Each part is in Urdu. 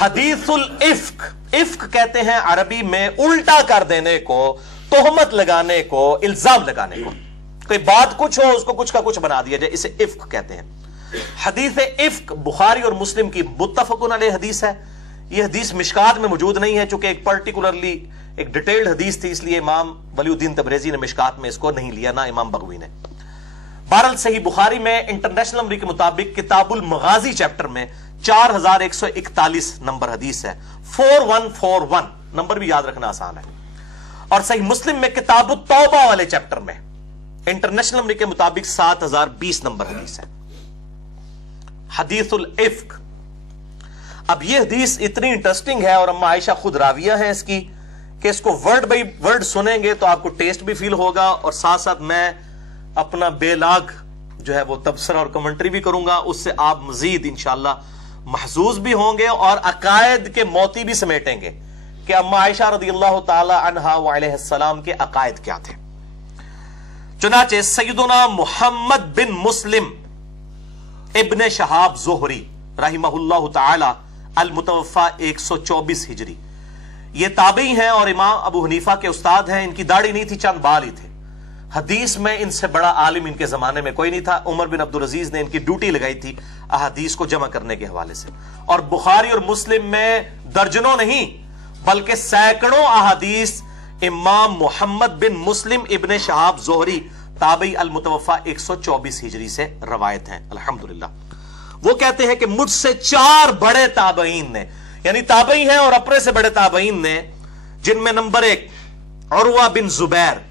حدیث الافک، افک کہتے ہیں عربی میں الٹا کر دینے کو، تہمت لگانے کو، الزام لگانے کو، کوئی بات کچھ ہو اس کو کچھ کا کچھ بنا دیا جائے، اسے افک کہتے ہیں۔ حدیث افک بخاری اور مسلم کی متفقن علیہ حدیث ہے۔ یہ حدیث مشکات میں موجود نہیں ہے چونکہ ایک پرٹیکولرلی ایک ڈیٹیلڈ حدیث تھی، اس لیے امام ولی الدین تبریزی نے مشکات میں اس کو نہیں لیا، نہ امام بغوی نے۔ بہرحال صحیح بخاری میں انٹرنیشنل نمبر کے مطابق کتاب المغازی چیپٹر میں 4141 نمبر حدیث ہے، 4141 نمبر بھی یاد رکھنا آسان ہے۔ اور صحیح مسلم میں کتاب التوبہ والے چیپٹر میں انٹرنیشنل نمبر کے مطابق 7020 نمبر حدیث ہے، حدیث الافک۔ اب یہ حدیث اتنی انٹرسٹنگ ہے اور اما عائشہ خود راویہ ہیں اس کی کہ اس کو ورڈ بائی ورڈ سنیں گے تو آپ کو ٹیسٹ بھی فیل ہوگا، اور ساتھ ساتھ میں اپنا بے لاگ جو ہے وہ تبصرہ اور کمنٹری بھی کروں گا، اس سے آپ مزید انشاءاللہ محظوظ بھی ہوں گے اور عقائد کے موتی بھی سمیٹیں گے کہ اما عائشہ رضی اللہ تعالی عنہا وعلیہ السلام کے عقائد کیا تھے۔ چنانچہ سیدنا محمد بن مسلم ابن شہاب زہری رحمہ اللہ تعالی المتوفى 124 ہجری، یہ تابعی ہیں اور امام ابو حنیفہ کے استاد ہیں۔ ان کی داڑھی نہیں تھی، چند بال ہی تھے۔ حدیث میں ان سے بڑا عالم ان کے زمانے میں کوئی نہیں تھا۔ عمر بن عبدالعزیز نے ان کی ڈیوٹی لگائی تھی احادیث کو جمع کرنے کے حوالے سے، اور بخاری اور مسلم میں درجنوں نہیں بلکہ سینکڑوں احادیث امام محمد بن مسلم ابن شہاب زہری تابعی المتوفى 124 ہجری سے روایت ہیں الحمدللہ۔ وہ کہتے ہیں کہ مجھ سے 4 بڑے تابعین نے، یعنی تابعی ہیں اور اپنے سے بڑے تابعین نے، جن میں نمبر 1 عروہ بن زبیر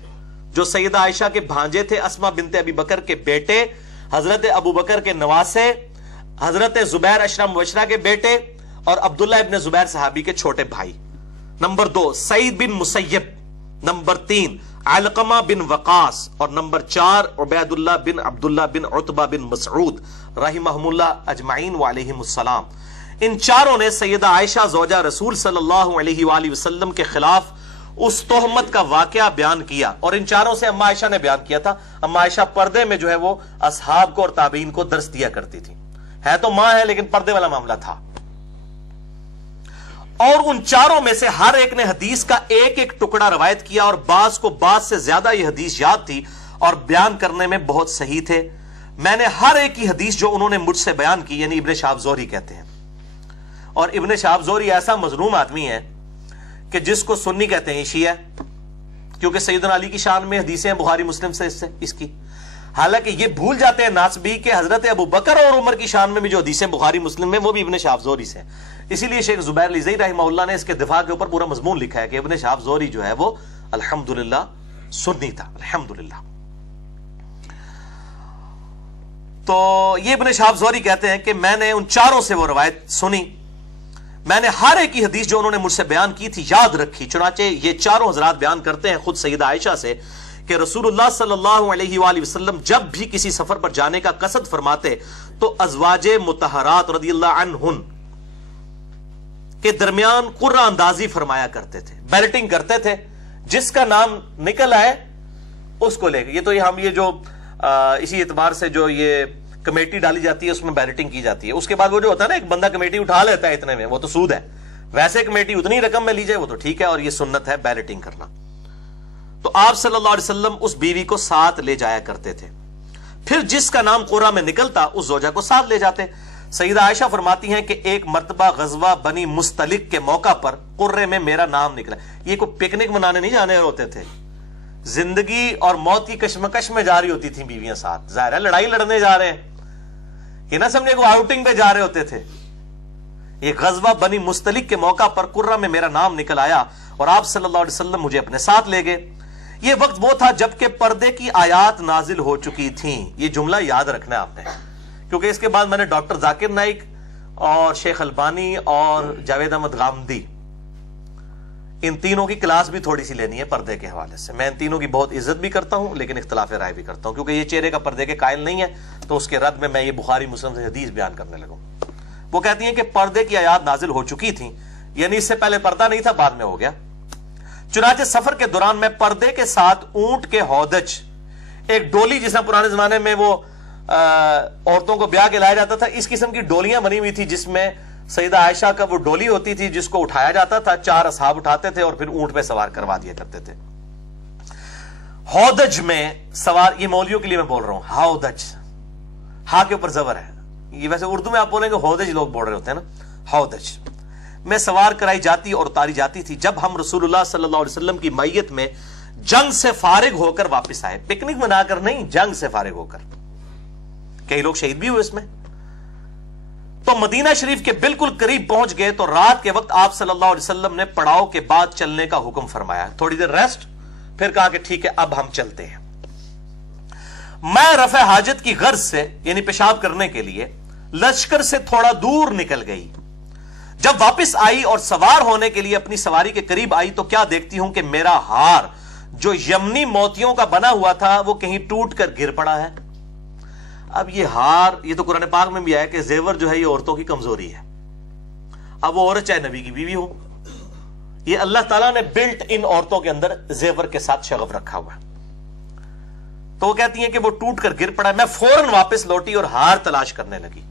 جو سیدہ عائشہ کے بھانجے تھے، اسماء بنت ابی بکر کے بیٹے، حضرت ابو بکر کے نواسے، حضرت زبیر اشرا مبشرہ کے بیٹے، اور عبداللہ ابن زبیر صحابی کے چھوٹے بھائی۔ نمبر 2 سعید بن مسیب، نمبر 3 علقمہ بن وقاص، اور نمبر 4 عبید اللہ بن عبداللہ بن عتبہ بن مسعود رحمہم اللہ اجمعین وعلیہم السلام۔ ان چاروں نے سیدہ عائشہ زوجہ رسول صلی اللہ علیہ وآلہ وسلم کے خلاف اس تہمت کا واقعہ بیان کیا، اور ان چاروں سے اما عائشہ نے بیان کیا تھا۔ اما عائشہ پردے میں جو ہے وہ اصحاب کو اور تابعین کو درس دیا کرتی تھی، ہے تو ماں ہے لیکن پردے والا معاملہ تھا۔ اور ان چاروں میں سے ہر ایک نے حدیث کا ایک ایک ٹکڑا روایت کیا، اور بعض کو بعض سے زیادہ یہ حدیث یاد تھی اور بیان کرنے میں بہت صحیح تھے۔ میں نے ہر ایک کی حدیث جو انہوں نے مجھ سے بیان کی، یعنی ابن شہاب زہری کہتے ہیں، اور ابن شہاب زہری ایسا مظلوم آدمی ہے کہ جس کو سنی کہتے ہیں شیعہ، کیونکہ سیدنا علی کی شان میں حدیثیں ہیں بخاری مسلم سے اس کی۔ حالانکہ یہ بھول جاتے ہیں ناسبی کہ حضرت ابو بکر اور عمر کی شان میں بھی جو حدیثیں بخاری مسلم میں وہ بھی ابن شہاب زہری سے ہیں۔ اسی لیے شیخ زبیر علی زئی رحمہ اللہ نے اس کے دفاع کے اوپر پورا مضمون لکھا ہے کہ ابن شہاب زہری جو ہے وہ الحمدللہ سنی تھا، الحمدللہ۔ تو یہ ابن شہاب زہری کہتے ہیں کہ میں نے ان چاروں سے وہ روایت سنی، میں نے ہر ایک کی حدیث جو انہوں نے مجھ سے بیان کی تھی یاد رکھی۔ چنانچہ یہ چاروں حضرات بیان کرتے ہیں خود سیدہ عائشہ سے کہ رسول اللہ صلی اللہ علیہ وآلہ وسلم جب بھی کسی سفر پر جانے کا قصد فرماتے تو ازواج مطہرات رضی اللہ عنہن کے درمیان قرہ اندازی فرمایا کرتے تھے، بیلٹنگ کرتے تھے، جس کا نام نکل آئے اس کو لے کے۔ یہ تو ہم یہ جو اسی اعتبار سے جو یہ کمیٹی ڈالی جاتی ہے اس میں بیلٹنگ کی جاتی ہے، اس کے بعد وہ جو ہوتا ہے نا ایک بندہ کمیٹی اٹھا لیتا ہے اتنے میں، وہ تو سود ہے۔ ویسے کمیٹی اتنی رقم میں لی جائے وہ تو ٹھیک ہے، اور یہ سنت ہے بیلٹنگ کرنا۔ تو آپ صلی اللہ علیہ وسلم اس بیوی کو ساتھ لے جایا کرتے تھے، پھر جس کا نام قرہ میں نکلتا اس زوجہ کو ساتھ لے جاتے۔ سیدہ عائشہ فرماتی ہیں کہ ایک مرتبہ غزوہ بنی مستلق کے موقع پر قرے میں میرا نام نکلا۔ یہ کوئی پکنک منانے نہیں جانے ہوتے تھے، زندگی اور موت کی کشمکش میں جا رہی ہوتی تھیں بیویاں ساتھ، ظاہر ہے لڑائی لڑنے جا رہے ہیں، یہ نہ سمجھے کو آؤٹنگ پہ جا رہے ہوتے تھے۔ یہ غزوہ بنی مستلق کے موقع پر قرہ میں میرا نام نکل آیا اور آپ صلی اللہ علیہ وسلم مجھے اپنے ساتھ لے گئے۔ یہ وقت وہ تھا جبکہ پردے کی آیات نازل ہو چکی تھیں۔ یہ جملہ یاد رکھنا ہے آپ نے، کیونکہ اس کے بعد میں نے ڈاکٹر ذاکر نائک اور شیخ البانی اور جاوید احمد غامدی ان تینوں کی کلاس بھی تھوڑی سی لینی ہے پردے کے حوالے سے۔ میں ان تینوں کی بہت عزت بھی کرتا ہوں لیکن اختلاف رائے بھی کرتا ہوں، کیونکہ یہ چہرے کا پردے کے قائل نہیں ہے، تو اس کے رد میں یہ بخاری مسلم سے حدیث بیان کرنے لگوں۔ وہ کہتی ہیں کہ پردے کی آیات نازل ہو چکی تھیں، یعنی اس سے پہلے پردہ نہیں تھا، بعد میں ہو گیا۔ چنانچہ سفر کے دوران میں پردے کے ساتھ اونٹ کے ہودج، ایک ڈولی جس میں پرانے زمانے میں وہ عورتوں کو بیاہ کے لایا جاتا تھا، اس قسم کی ڈولیاں بنی ہوئی تھی جس میں سیدہ عائشہ کا وہ ڈولی ہوتی تھی جس کو اٹھایا جاتا تھا، 4 اصحاب اٹھاتے تھے اور پھر اونٹ پہ سوار کروا دیا کرتے تھے۔ ہودج میں سوار، یہ مولویوں کے لیے میں بول رہا ہوں، ہودج، ہا کے اوپر زبر ہے، یہ ویسے اردو میں آپ بولیں گے ہودج لوگ بول رہے ہوتے ہیں نا، ہودج میں سوار کرائی جاتی اور اتاری جاتی تھی جب ہم رسول اللہ صلی اللہ علیہ وسلم کی میت میں جنگ سے فارغ ہو کر واپس آئے، پکنک منا کر نہیں، جنگ سے فارغ ہو کر، کئی لوگ شہید بھی ہوئے اس میں۔ تو مدینہ شریف کے بالکل قریب پہنچ گئے تو رات کے وقت آپ صلی اللہ علیہ وسلم نے پڑاؤ کے بعد چلنے کا حکم فرمایا، تھوڑی دیر ریسٹ، پھر کہا کہ ٹھیک ہے اب ہم چلتے ہیں۔ میں رفع حاجت کی غرض سے یعنی پیشاب کرنے کے لیے لشکر سے تھوڑا دور نکل گئی، جب واپس آئی اور سوار ہونے کے لیے اپنی سواری کے قریب آئی تو کیا دیکھتی ہوں کہ میرا ہار جو یمنی موتیوں کا بنا ہوا تھا وہ کہیں ٹوٹ کر گر پڑا ہے۔ اب یہ ہار، یہ تو قرآن پاک میں بھی آیا کہ زیور جو ہے یہ عورتوں کی کمزوری ہے، اب وہ عورت چاہے نبی کی بیوی ہو، یہ اللہ تعالیٰ نے بلٹ ان عورتوں کے اندر زیور کے ساتھ شغف رکھا ہوا ہے۔ تو وہ کہتی ہیں کہ وہ ٹوٹ کر گر پڑا، میں فوراً واپس لوٹی اور ہار تلاش کرنے لگی،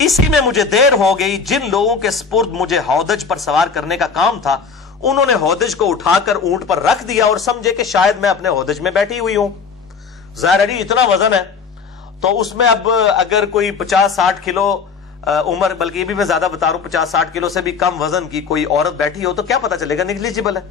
اسی میں مجھے دیر ہو گئی۔ جن لوگوں کے سپرد مجھے ہودج پر سوار کرنے کا کام تھا انہوں نے ہودج کو اٹھا کر اونٹ پر رکھ دیا اور سمجھے کہ شاید میں اپنے ہودج میں بیٹھی ہوئی ہوں۔ ظاہر ہے اتنا وزن ہے تو اس میں اب اگر کوئی 50-60 کلو عمر، بلکہ یہ بھی میں زیادہ بتا رہا ہوں، 50-60 کلو سے بھی کم وزن کی کوئی عورت بیٹھی ہو تو کیا پتا چلے گا، نیگلیجبل ہے۔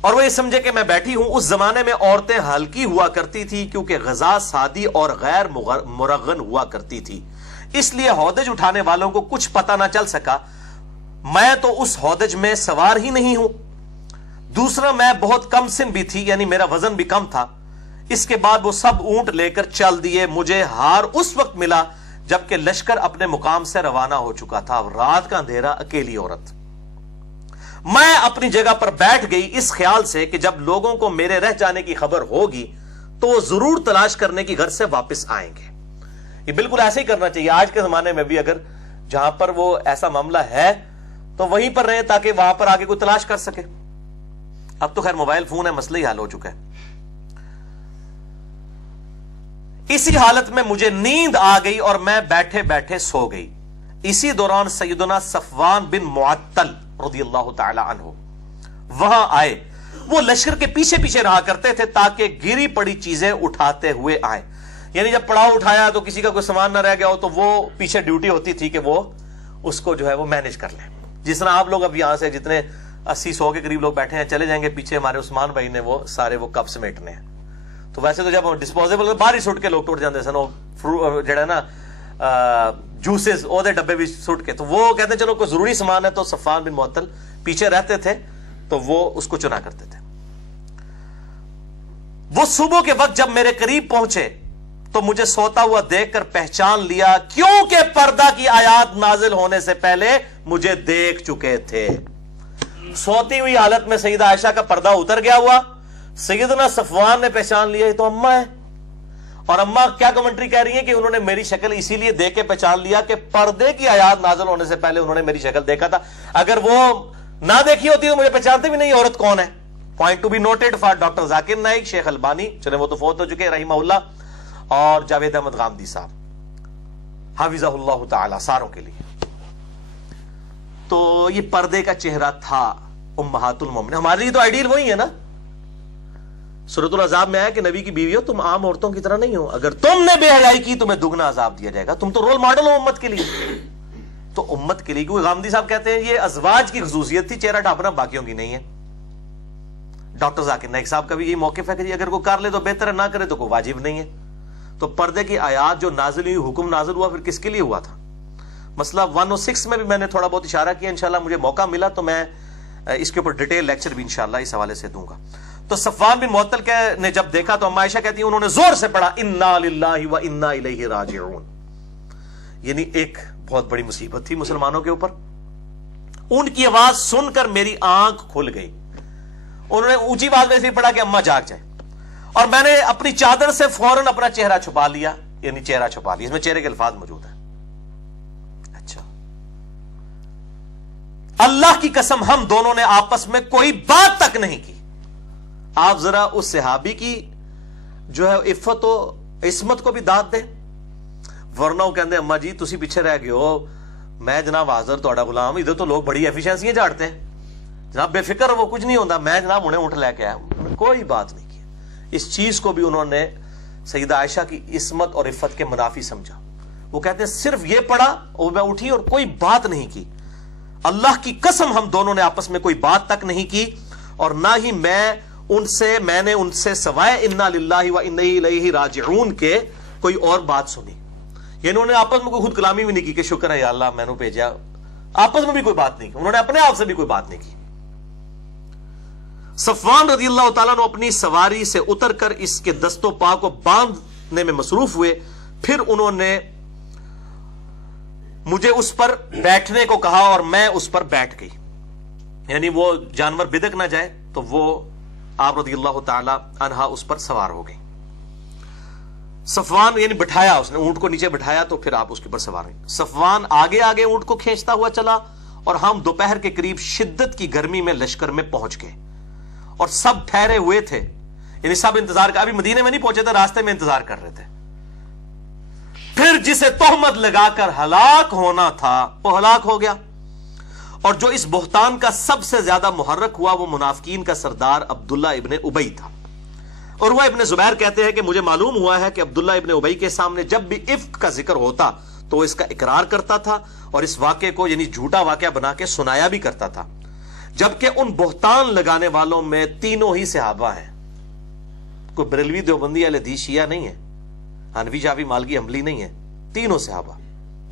اور وہ یہ سمجھے کہ میں بیٹھی ہوں۔ اس زمانے میں عورتیں ہلکی ہوا کرتی تھی کیونکہ غذا سادی اور غیر مرغن ہوا کرتی تھی، اس لیے ہودج اٹھانے والوں کو کچھ پتہ نہ چل سکا۔ میں تو اس ہودج میں سوار ہی نہیں ہوں، دوسرا میں بہت کم سن بھی تھی، یعنی میرا وزن بھی کم تھا۔ اس کے بعد وہ سب اونٹ لے کر چل دیے۔ مجھے ہار اس وقت ملا جبکہ لشکر اپنے مقام سے روانہ ہو چکا تھا، رات کا اندھیرا، اکیلی عورت۔ میں اپنی جگہ پر بیٹھ گئی اس خیال سے کہ جب لوگوں کو میرے رہ جانے کی خبر ہوگی تو وہ ضرور تلاش کرنے کی غرض سے واپس آئیں گے۔ یہ بالکل ایسے ہی کرنا چاہیے آج کے زمانے میں بھی، اگر جہاں پر وہ ایسا معاملہ ہے تو وہیں پر رہیں تاکہ وہاں پر آگے کوئی تلاش کر سکے۔ اب تو خیر موبائل فون ہے، مسئلہ ہی حل ہو چکا ہے۔ اسی حالت میں مجھے نیند آ گئی اور میں بیٹھے بیٹھے سو گئی۔ اسی دوران سیدنا صفوان بن معطل رضی اللہ تعالی عنہ وہاں آئے۔ وہ لشکر کے پیچھے پیچھے رہا کرتے تھے تاکہ گری پڑی چیزیں اٹھاتے ہوئے آئیں، یعنی جب پڑاؤ اٹھایا تو کسی کا کوئی سامان نہ رہ گیا ہو تو وہ پیچھے ڈیوٹی ہوتی تھی کہ وہ اس کو جو ہے وہ مینج کر لیں۔ جس طرح آپ لوگ اب یہاں سے جتنے 80-100 کے قریب لوگ بیٹھے ہیں چلے جائیں گے، پیچھے ہمارے عثمان بھائی نے وہ سارے وہ کپ سمیٹنے ہیں۔ تو ویسے تو جب ڈسپوزیبل باہر ہی سٹ کے لوگ ٹوٹ جاتے سن، وہ جڑا نا جوسز او دے ڈبے بھی سٹ کے، تو وہ کہتے ہیں چلو کوئی ضروری سامان ہے تو صفوان بن معطل پیچھے رہتے تھے تو وہ اس کو چنا کرتے تھے۔ وہ صبح کے وقت جب میرے قریب پہنچے تو مجھے سوتا ہوا دیکھ کر پہچان لیا، کیونکہ پردہ کی آیات نازل ہونے سے پہلے مجھے دیکھ چکے تھے۔ سوتی ہوئی حالت میں سیدہ عائشہ کا پردہ اتر گیا ہوا، سیدنا صفوان نے پہچان لیا یہ تو اماں ہے، اور اماں کیا کمنٹری کہہ رہی ہیں کہ انہوں نے میری شکل اسی لیے دیکھ کے پہچان لیا کہ پردے کی آیات نازل ہونے سے پہلے انہوں نے میری شکل دیکھا تھا، اگر وہ نہ دیکھی ہوتی تو مجھے پہچانتے بھی نہیں عورت کون ہے۔ Point to be noted for doctor Zakir Naik, شیخ البانی، چلے وہ تو فوت ہو چکے رحمہ اللہ، اور جاوید احمد غامدی صاحب حافظہ اللہ تعالی، ساروں کے لیے۔ تو یہ پردے کا چہرہ تھا امہات المومنین۔ ہمارے لیے تو آئیڈیل وہی ہے نا، سورۃ العذاب میں آیا کہ نبی کی بیوی ہو تم عام عورتوں کی طرح نہیں ہو، اگر تم نے بے حیائی کی تمہیں دگنا عذاب دیا جائے گا، تم تو رول ماڈل ہو امت کے لیے۔ تو امت کے لیے، کیونکہ غامدی صاحب کہتے ہیں یہ ازواج کی خصوصیت تھی چہرہ ڈھانپنا، باقیوں کی نہیں ہے۔ ڈاکٹر ذاکر نائک صاحب کا بھی یہی موقف ہے کہ اگر کوئی کر لے تو بہتر ہے، نہ کرے تو کوئی واجب نہیں ہے۔ تو پردے کی آیات جو نازل ہوئی، حکم نازل ہوا، پھر کس کے لیے ہوا تھا؟ مسئلہ 106 میں بھی میں نے تھوڑا بہت اشارہ کیا، انشاءاللہ مجھے موقع ملا تو میں اس کے اوپر ڈیٹیل لیکچر بھی انشاءاللہ اس حوالے سے دوں گا۔ تو صفوان بن معطل نے جب دیکھا تو اما عائشہ کہتی ہیں انہوں نے زور سے پڑھا انا للہ و انا الیہ راجعون، یعنی ایک بہت بڑی مصیبت تھی مسلمانوں کے اوپر۔ ان کی آواز سن کر میری آنکھ کھل گئی، انہوں نے اونچی آواز میں سے پڑھا کہ اما جاگ جائے، اور میں نے اپنی چادر سے فوراً اپنا چہرہ چھپا لیا، یعنی چہرہ چھپا لیا، اس میں چہرے کے الفاظ موجود ہیں۔ اچھا، اللہ کی قسم ہم دونوں نے آپس میں کوئی بات تک نہیں کی۔ آپ ذرا اس صحابی کی جو ہے عفت و عصمت کو بھی داد دیں، ورنہ وہ کہتے ہیں اما جی تسی پیچھے رہ گئے ہو, میں جناب حاضر تہاڈا غلام, ادھر تو لوگ بڑی ایفیشنسیاں جھاڑتے ہیں جناب, بے فکر وہ کچھ نہیں ہوتا, میں جناب انہیں اونٹ لے کے آیا. کوئی بات نہیں کی. اس چیز کو بھی انہوں نے سیدہ عائشہ کی عصمت اور عفت کے منافی سمجھا. وہ کہتے ہیں صرف یہ پڑھا اور میں اٹھی اور کوئی بات نہیں کی. اللہ کی قسم ہم دونوں نے آپس میں کوئی بات تک نہیں کی, اور نہ ہی میں نے ان سے سوائے انا للہ و انا الیہ راجعون کے کوئی اور بات سنی. یہ انہوں نے آپس میں کوئی خود کلامی بھی نہیں کی کہ شکر ہے یا اللہ میں نے بھیجا, آپس میں بھی کوئی بات نہیں کی, انہوں نے اپنے آپ سے بھی کوئی بات نہیں کی. صفوان رضی اللہ تعالیٰ نے اپنی سواری سے اتر کر اس کے دست و پا کو باندھنے میں مصروف ہوئے. پھر انہوں نے مجھے اس پر بیٹھنے کو کہا اور میں اس پر بیٹھ گئی, یعنی وہ جانور بدک نہ جائے, تو وہ آپ رضی اللہ تعالی عنہا اس پر سوار ہو گئی. صفوان یعنی بٹھایا, اس نے اونٹ کو نیچے بٹھایا تو پھر آپ اس کے اوپر سوار ہوئی. صفوان آگے آگے اونٹ کو کھینچتا ہوا چلا, اور ہم دوپہر کے قریب شدت کی گرمی میں لشکر میں پہنچ گئے, اور سب ٹھہرے ہوئے تھے, یعنی سب انتظار کر, ابھی مدینے میں نہیں پہنچے تھے, راستے میں انتظار کر رہے تھے. پھر جسے تہمت لگا کر ہلاک ہونا تھا وہ ہلاک ہو گیا, اور جو اس بہتان کا سب سے زیادہ محرک ہوا وہ منافقین کا سردار عبداللہ ابن ابی تھا. اور وہ ابن زبیر کہتے ہیں کہ مجھے معلوم ہوا ہے کہ عبداللہ ابن ابی کے سامنے جب بھی افک کا ذکر ہوتا تو وہ اس کا اقرار کرتا تھا, اور اس واقعے کو یعنی جھوٹا واقعہ بنا کے سنایا بھی کرتا تھا. جبکہ ان بہتان لگانے والوں میں تینوں ہی صحابہ ہیں, کوئی بریلوی دیوبندی اہل حدیث شیعہ نہیں ہے, حنفی شافعی مالکی حنبلی نہیں ہے, تینوں صحابہ.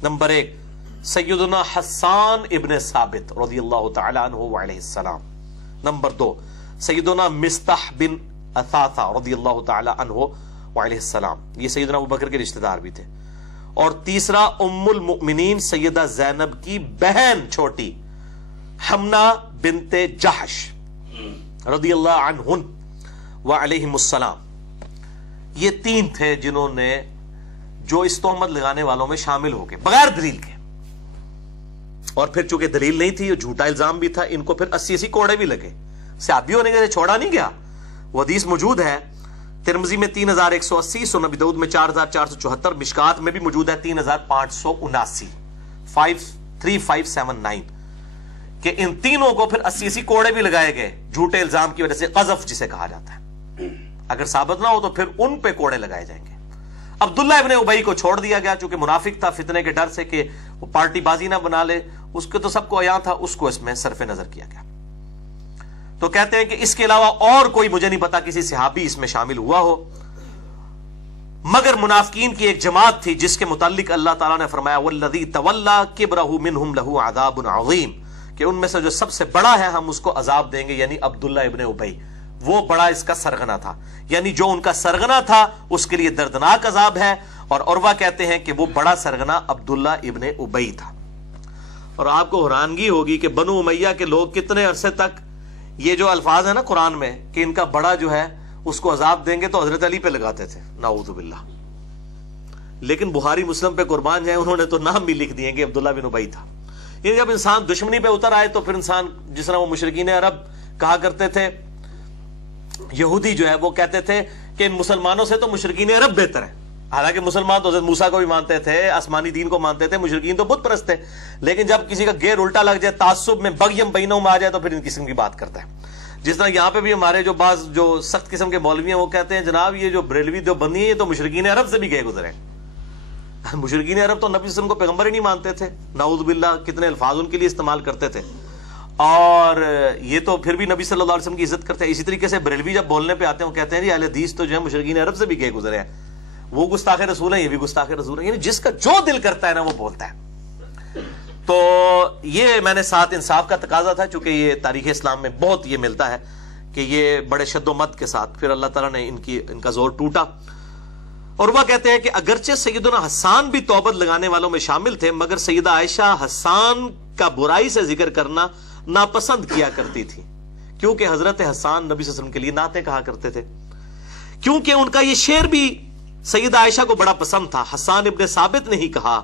نمبر 1 سیدنا حسان ابن ثابت رضی اللہ تعالی عنہ وعلیہ السلام. نمبر 2 سیدنا مستح بن اثاثہ رضی اللہ تعالی عنہ وعلیہ السلام, یہ سیدنا ابوبکر کے رشتہ دار بھی تھے. اور تیسرا ام المؤمنین سیدہ زینب کی بہن چھوٹی حمنہ بنت جحش رضی اللہ عنہن وعلیہم السلام. یہ 3 تھے جنہوں نے جو اس تہمت لگانے والوں میں شامل ہو گئے بغیر دلیل کے, اور پھر چونکہ دلیل نہیں تھی, جھوٹا الزام بھی تھا, ان کو پھر 80 کوڑے بھی لگے. صحابی ہونے کے چھوڑا نہیں گیا. وہ حدیث موجود ہے ترمذی میں 3180, سنن ابی داؤد میں 4474, مشکات میں بھی موجود ہے 3579 53579 کہ ان تینوں کو پھر 80 کوڑے بھی لگائے گئے جھوٹے الزام کی وجہ سے, قذف جسے کہا جاتا ہے. اگر ثابت نہ ہو تو پھر ان پہ کوڑے لگائے جائیں گے. عبداللہ ابن ابی کو چھوڑ دیا گیا چونکہ منافق تھا, فتنے کے ڈر سے کہ وہ پارٹی بازی نہ بنا لے, اس کو تو سب کو عیاں تھا, اس کو اس میں صرف نظر کیا گیا. تو کہتے ہیں کہ اس کے علاوہ اور کوئی مجھے نہیں پتا کسی صحابی اس میں شامل ہوا ہو, مگر منافقین کی ایک جماعت تھی جس کے متعلق اللہ تعالیٰ نے فرمایا والذی تولی کبرہ منہم لہ عذاب عظیم, کہ ان میں سے جو سب سے بڑا ہے ہم اس کو عذاب دیں گے, یعنی عبداللہ ابن ابی, وہ بڑا اس کا سرغنہ تھا, یعنی جو ان کا سرغنہ تھا اس کے لیے دردناک عذاب ہے. اور عروہ کہتے ہیں کہ وہ بڑا سرغنہ عبداللہ ابن ابی تھا. اور آپ کو حیرانگی ہوگی کہ بنو امیہ کے لوگ کتنے عرصے تک یہ جو الفاظ ہیں نا قرآن میں کہ ان کا بڑا جو ہے اس کو عذاب دیں گے, تو حضرت علی پہ لگاتے تھے, نعوذ باللہ. لیکن بخاری مسلم پہ قربان جائیں, انہوں نے تو نام بھی لکھ دیے کہ عبداللہ بن ابی تھا. یہ جب انسان دشمنی پہ اتر آئے تو پھر انسان, جس طرح وہ مشرکین عرب کہا کرتے تھے, یہودی جو ہے وہ کہتے تھے کہ ان مسلمانوں سے تو مشرکین عرب بہتر ہے. حالانکہ مسلمان تو حضرت موسیٰ کو بھی مانتے تھے, آسمانی دین کو مانتے تھے, مشرکین تو بت پرست تھے. لیکن جب کسی کا گیر الٹا لگ جائے, تعصب میں بغیم بینہم آ جائے, تو پھر ان قسم کی بات کرتا ہے. جس طرح یہاں پہ بھی ہمارے جو بعض جو سخت قسم کے مولوی ہیں وہ کہتے ہیں جناب یہ جو بریلوی دیوبندی ہیں یہ تو مشرکین عرب سے بھی گئے گزرے. مشرکین عرب تو نبی صلی اللہ علیہ وسلم کو پیغمبر ہی نہیں مانتے تھے, نعوذ باللہ, کتنے الفاظ ان کے لیے استعمال کرتے تھے. اور یہ تو پھر بھی نبی صلی اللہ علیہ وسلم کی عزت کرتے ہیں. اسی طریقے سے بریلوی جب بولنے پہ آتے ہیں وہ کہتے ہیں جی اہل حدیث تو جو ہے مشرکین عرب سے بھی گئے گزرے ہیں, وہ گستاخ رسول ہیں, یہ بھی گستاخ رسول ہیں. یعنی جس کا جو دل کرتا ہے نا وہ بولتا ہے. تو یہ میں نے ساتھ انصاف کا تقاضا تھا, چونکہ یہ تاریخ اسلام میں بہت یہ ملتا ہے کہ یہ بڑے شد و مت کے ساتھ پھر اللہ تعالیٰ نے ان کا زور ٹوٹا. اور وہ کہتے ہیں کہ اگرچہ سیدنا حسان بھی توبت لگانے والوں میں شامل تھے, مگر سیدہ عائشہ حسان کا برائی سے ذکر کرنا ناپسند کیا کرتی تھی, کیونکہ حضرت حسان نبی صلی اللہ علیہ وسلم کے لیے نعتیں کہا کرتے تھے. کیونکہ ان کا یہ شعر بھی سیدہ عائشہ کو بڑا پسند تھا. حسان ابن ثابت نے ہی کہا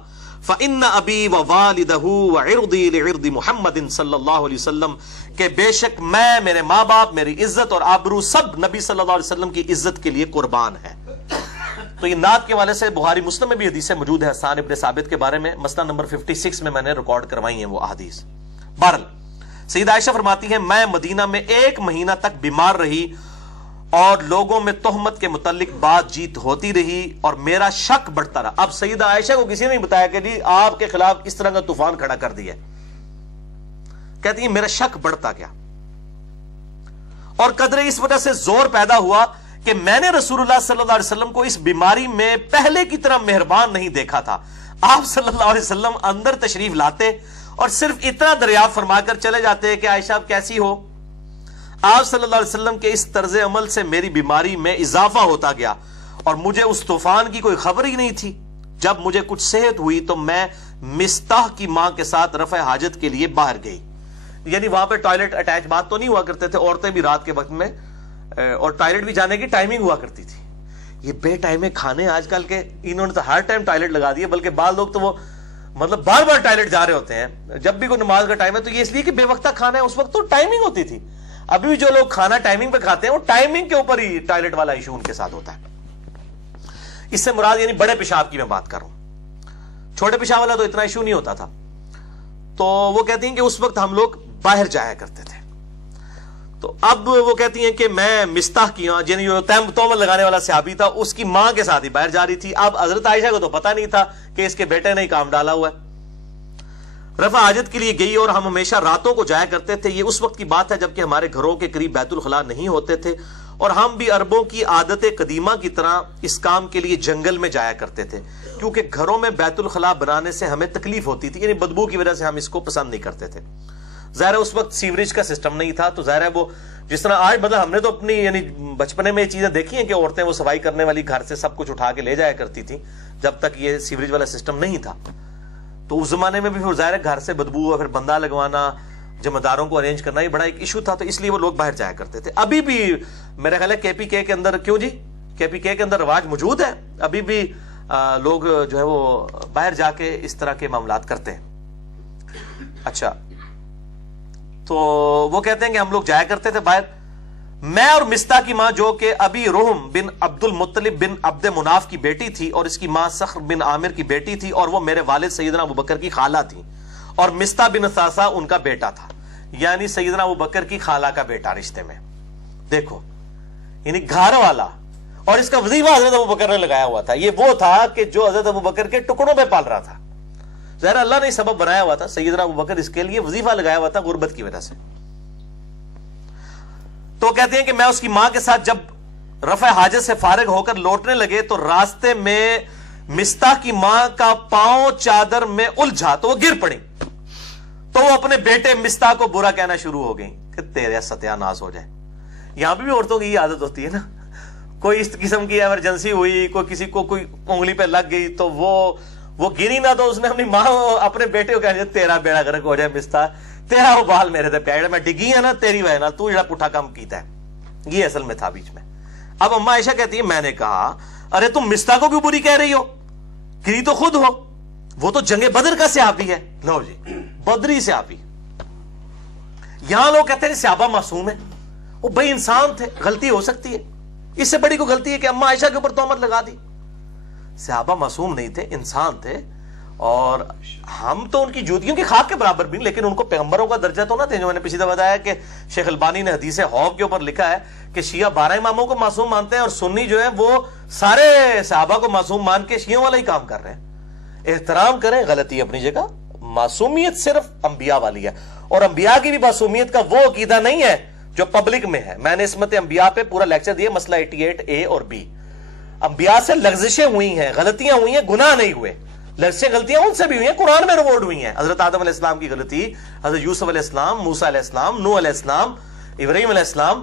فَإِنَّ أَبِي وَوَالِدَهُ وَعِرْضِي لِعِرْضِ مُحَمَّدٍ صلی اللہ علیہ وسلم, کہ بے شک میں, میرے ماں باپ, میری عزت اور آبرو سب نبی صلی اللہ علیہ وسلم کی عزت کے لیے قربان ہے. تو یہ نعت کے والے سے بخاری مسلم میں بھی حدیثیں موجود ہے حسان ابن ثابت کے بارے میں، مسئلہ نمبر 56 میں نے ریکارڈ کروائی ہیں وہ احادیث۔ بہرحال سیدہ عائشہ فرماتی ہیں میں مدینہ میں 1 مہینہ تک بیمار رہی اور لوگوں میں تہمت کے متعلق بات چیت ہوتی رہی اور میرا شک بڑھتا رہا۔ اب سیدہ عائشہ کو کسی نے نہیں بتایا کہ جی آپ کے خلاف اس طرح کا طوفان کھڑا کر دیا، کہتی ہیں میرا شک بڑھتا گیا اور قدرے اس وجہ سے زور پیدا ہوا کہ میں نے رسول اللہ صلی اللہ علیہ وسلم کو اس بیماری میں پہلے کی طرح مہربان نہیں دیکھا تھا۔ آپ صلی اللہ علیہ وسلم اندر تشریف لاتے اور صرف اتنا دریافت فرما کر چلے جاتے کہ عائشہ آپ کیسی ہو۔ آپ صلی اللہ علیہ وسلم کے اس طرز عمل سے میری بیماری میں اضافہ ہوتا گیا اور مجھے اس طوفان کی کوئی خبر ہی نہیں تھی۔ جب مجھے کچھ صحت ہوئی تو میں مستح کی ماں کے ساتھ رفع حاجت کے لیے باہر گئی، یعنی وہاں پہ ٹوائلٹ اٹیچ بات تو نہیں ہوا کرتے تھے، عورتیں بھی رات کے وقت میں اور ٹوائلٹ بھی جانے کی ٹائمنگ ہوا کرتی تھی۔ یہ بے ٹائمے کھانے آج کل کے انہوں نے تو ہر ٹائم ٹوائلٹ لگا دیا، بلکہ بعض لوگ تو وہ مطلب بار بار ٹوائلٹ جا رہے ہوتے ہیں جب بھی کوئی نماز کا ٹائم ہے، تو یہ اس لیے کہ بے وقتہ کھانا ہے، اس وقت تو ٹائمنگ ہوتی تھی۔ ابھی بھی جو لوگ کھانا ٹائمنگ پہ کھاتے ہیں وہ ٹائمنگ کے اوپر ہی ٹوائلٹ والا ایشو ان کے ساتھ ہوتا ہے۔ اس سے مراد یعنی بڑے پیشاب کی میں بات کر رہا ہوں، چھوٹے پیشاب والا تو اتنا ایشو نہیں ہوتا تھا۔ تو وہ کہتی ہیں کہ اس وقت ہم لوگ باہر جایا کرتے تھے۔ تو اب وہ کہتی ہیں کہ میں مستح کی ماں، یعنی جو تہمت لگانے والا صحابی تھا اس کی ماں کے ساتھ ہی باہر جا رہی تھی۔ اب حضرت عائشہ کو تو پتہ نہیں تھا کہ اس کے بیٹے نے ہی کام ڈالا ہوا ہے۔ رفع حاجت کے لیے گئی اور ہم ہمیشہ راتوں کو جایا کرتے تھے۔ یہ اس وقت کی بات ہے جبکہ ہمارے گھروں کے قریب بیت الخلاء نہیں ہوتے تھے اور ہم بھی عربوں کی عادت قدیمہ کی طرح اس کام کے لیے جنگل میں جایا کرتے تھے، کیونکہ گھروں میں بیت الخلاء بنانے سے ہمیں تکلیف ہوتی تھی، یعنی بدبو کی وجہ سے ہم اس کو پسند نہیں کرتے تھے۔ ظاہر اس وقت سیوریج کا سسٹم نہیں تھا، تو ظاہر ہے وہ جس طرح آج مطلب ہم نے تو اپنی یعنی بچپنے میں یہ چیزیں دیکھی ہیں کہ عورتیں وہ صفائی کرنے والی گھر سے سب کچھ اٹھا کے لے جایا کرتی تھیں جب تک یہ سیوریج والا سسٹم نہیں تھا۔ تو اس زمانے میں بھی پھر ظاہر ہے گھر سے بدبو اور پھر بندہ لگوانا، ذمہ داروں کو ارینج کرنا یہ بڑا ایک ایشو تھا، تو اس لیے وہ لوگ باہر جایا کرتے تھے۔ ابھی بھی میرا خیال ہے کے پی کے اندر، کیوں جی کے پی کے اندر رواج موجود ہے، ابھی بھی لوگ جو ہے وہ باہر جا کے اس طرح کے معاملات کرتے ہیں۔ اچھا، تو وہ کہتے ہیں کہ ہم لوگ جایا کرتے تھے باہر، میں اور مستح کی ماں جو کہ ابی رحم بن عبد المطلب بن عبد مناف کی بیٹی تھی اور اس کی ماں صخر بن عامر کی بیٹی تھی اور وہ میرے والد سیدنا ابوبکر کی خالہ تھی، اور مستح بن ثاثہ ان کا بیٹا تھا، یعنی سیدنا ابوبکر کی خالہ کا بیٹا رشتے میں۔ دیکھو یعنی گھر والا، اور اس کا وظیفہ حضرت ابوبکر نے لگایا ہوا تھا۔ یہ وہ تھا کہ جو حضرت ابوبکر کے ٹکڑوں پہ پال رہا تھا، ظاہر اللہ نے سبب بنایا ہوا تھا، سیدنا ابوبکر اس کے لیے وظیفہ لگایا ہوا تھا غربت کی وجہ سے۔ تو کہتے ہیں کہ میں اس کی ماں کے ساتھ جب رفع حاجت سے فارغ ہو کر لوٹنے لگے تو راستے میں مستح کی ماں کا پاؤں چادر میں الجھا تو وہ گر پڑی، تو وہ اپنے بیٹے مستح کو برا کہنا شروع ہو گئی کہ تیرے ستیہ ناس ہو جائے۔ یہاں پہ بھی عورتوں کی یہ عادت ہوتی ہے نا، کوئی اس قسم کی ایمرجنسی ہوئی، کوئی کسی کو کوئی انگلی پہ لگ گئی تو وہ گری نہ، تو اس نے اپنی ماں اپنے بیٹے کو کہا تیرا بیڑا گرک ہو جائے مستح، تیرا وہ بال میرے تے پیا میں ڈگی ہے نا تیری وجہ نال، تو جڑا پٹھا کام کیتا ہے۔ یہ اصل میں تھا بیچ میں۔ اب اما عائشہ کہتی ہے میں نے کہا ارے تم مستح کو کیوں بری کہہ رہی ہو، گری تو خود ہو، وہ تو جنگ بدر کا صحابی ہے۔ لو جی، بدری صحابی۔ یہاں لوگ کہتے ہیں صحابہ معصوم ہے، وہ بھائی انسان تھے، غلطی ہو سکتی ہے، اس سے بڑی کو غلطی ہے کہ اما عائشہ کے اوپر تہمت لگا دی۔ صحابہ معصوم نہیں تھے، انسان تھے، اور ہم تو ان کی جوتیوں کی خاک کے برابر بھی، لیکن ان کو پیغمبروں کا درجہ تو نہ تھے۔ جو میں نے پچھلی دفعہ بتایا کہ شیخ البانی نے حدیث حوض کے اوپر لکھا ہے کہ شیعہ 12 اماموں کو معصوم مانتے ہیں اور سنی جو ہے وہ سارے صحابہ کو معصوم مان کے شیعوں والا ہی کام کر رہے ہیں۔ احترام کریں، غلطی اپنی جگہ، معصومیت صرف انبیاء والی ہے، اور انبیاء کی بھی معصومیت کا وہ عقیدہ نہیں ہے جو پبلک میں ہے۔ میں نے عصمت انبیاء پہ پورا لیکچر دیا، مسئلہ 88A اور B۔ انبیاء سے لغزشیں ہوئی ہیں، غلطیاں ہوئی ہیں، گناہ نہیں ہوئے، لفظیں غلطیاں ان سے بھی ہوئی ہیں، قرآن میں ریکارڈ ہوئی ہیں۔ حضرت آدم علیہ السلام کی غلطی، حضرت یوسف علیہ السلام، موسیٰ علیہ السلام، نوح علیہ السلام، ابراہیم علیہ السلام،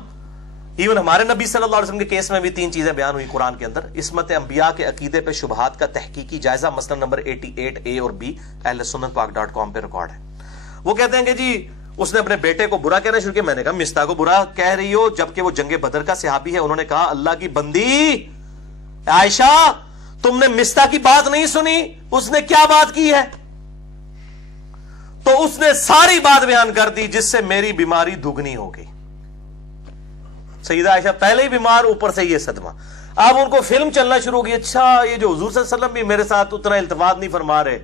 ایون ہمارے نبی صلی اللہ علیہ وسلم کے کیس میں بھی 3 چیزیں بیان ہوئی قرآن کے اندر۔ عصمت انبیاء کے عقیدے پہ شبہات کا تحقیقی جائزہ، مسئلہ نمبر 88A اور B، اہل سنت پاک.com پہ ریکارڈ ہے۔ وہ کہتے ہیں کہ جی اس نے اپنے بیٹے کو برا کہنا شروع کیا۔ میں نے کہا مستح کو برا کہہ رہی ہو جبکہ وہ جنگ بدر کا صحابی ہے۔ انہوں نے کہا اللہ کی بندی عائشہ، تم نے مستح کی بات نہیں سنی، اس نے کیا بات کی ہے؟ تو اس نے ساری بات بیان کر دی جس سے میری بیماری دگنی ہو گئی۔ سیدہ عائشہ پہلے ہی بیمار، اوپر سے یہ صدمہ۔ اب ان کو فلم چلنا شروع ہو گئی، اچھا یہ جو حضور صلی اللہ علیہ وسلم بھی میرے ساتھ اتنا التفات نہیں فرما رہے،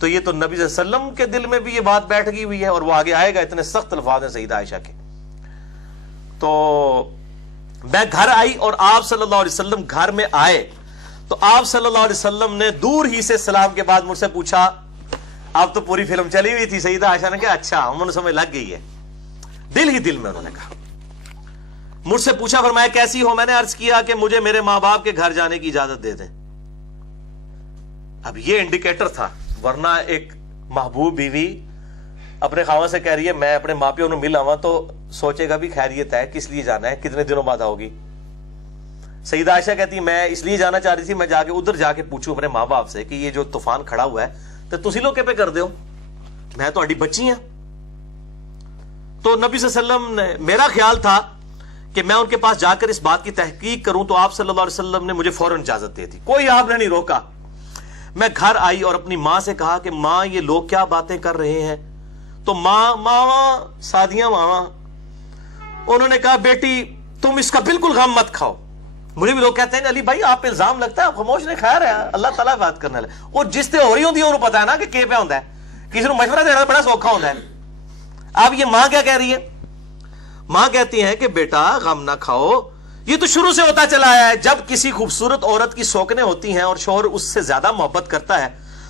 تو یہ تو نبی صلی اللہ علیہ وسلم کے دل میں بھی یہ بات بیٹھ گئی ہوئی ہے، اور وہ آگے آئے گا، اتنے سخت الفاظ ہیں سیدہ عائشہ کے۔ تو میں گھر آئی اور آپ صلی اللہ علیہ وسلم گھر میں آئے، تو آپ صلی اللہ علیہ وسلم نے دور ہی سے سلام کے بعد مجھ سے پوچھا، اب تو پوری فلم چلی ہوئی تھی، سیدہ عائشہ نے کہا اچھا، انہوں نے سمجھ لگ گئی ہے، دل ہی دل میں انہوں نے کہا، مجھ سے پوچھا، فرمایا کیسی ہو؟ میں نے عرض کیا کہ مجھے میرے ماں باپ کے گھر جانے کی اجازت دے دیں۔ اب یہ انڈیکیٹر تھا، ورنہ ایک محبوب بیوی اپنے خاوند سے کہہ رہی ہے میں اپنے ماں پیوں نے مل آواں، تو سوچے گا بھی خیریت ہے، کس لیے جانا ہے، کتنے دنوں بعد آؤ گی؟ سیدہ عائشہ کہتی ہے میں اس لیے جانا چاہ رہی تھی، میں جا کے ادھر جا کے پوچھوں اپنے ماں باپ سے کہ یہ جو طوفان کھڑا ہوا ہے تو تسی لوگ پہ کر دیو، میں تو اڈی بچی ہیں۔ تو نبی صلی اللہ علیہ وسلم نے، میرا خیال تھا کہ میں ان کے پاس جا کر اس بات کی تحقیق کروں، تو آپ صلی اللہ علیہ وسلم نے مجھے فوراً اجازت دے دی، کوئی آپ نے نہیں روکا۔ میں گھر آئی اور اپنی ماں سے کہا کہ ماں یہ لوگ کیا باتیں کر رہے ہیں؟ تو ماں سادیاں ماں انہوں نے کہا بیٹی تم اس کا بالکل غم مت کھاؤ۔ مجھے بھی لوگ کہتے ہیں علی بھائی آپ پہ الزام لگتا ہے، آپ خاموش نہیں، خیر ہے اللہ تعالیٰ بات کرنے لگے، وہ جس سے ہو رہی ہوتی ہے انہوں پتا ہے نا کہ پہ ہوتا ہے، کسی کو مشورہ دینا بڑا سوکھا ہوتا ہے۔ اب یہ ماں کیا کہہ رہی ہے؟ ماں کہتی ہیں کہ بیٹا غم نہ کھاؤ، یہ تو شروع سے ہوتا چلا آیا ہے، جب کسی خوبصورت عورت کی سوکنیں ہوتی ہیں اور شوہر اس سے زیادہ محبت کرتا ہے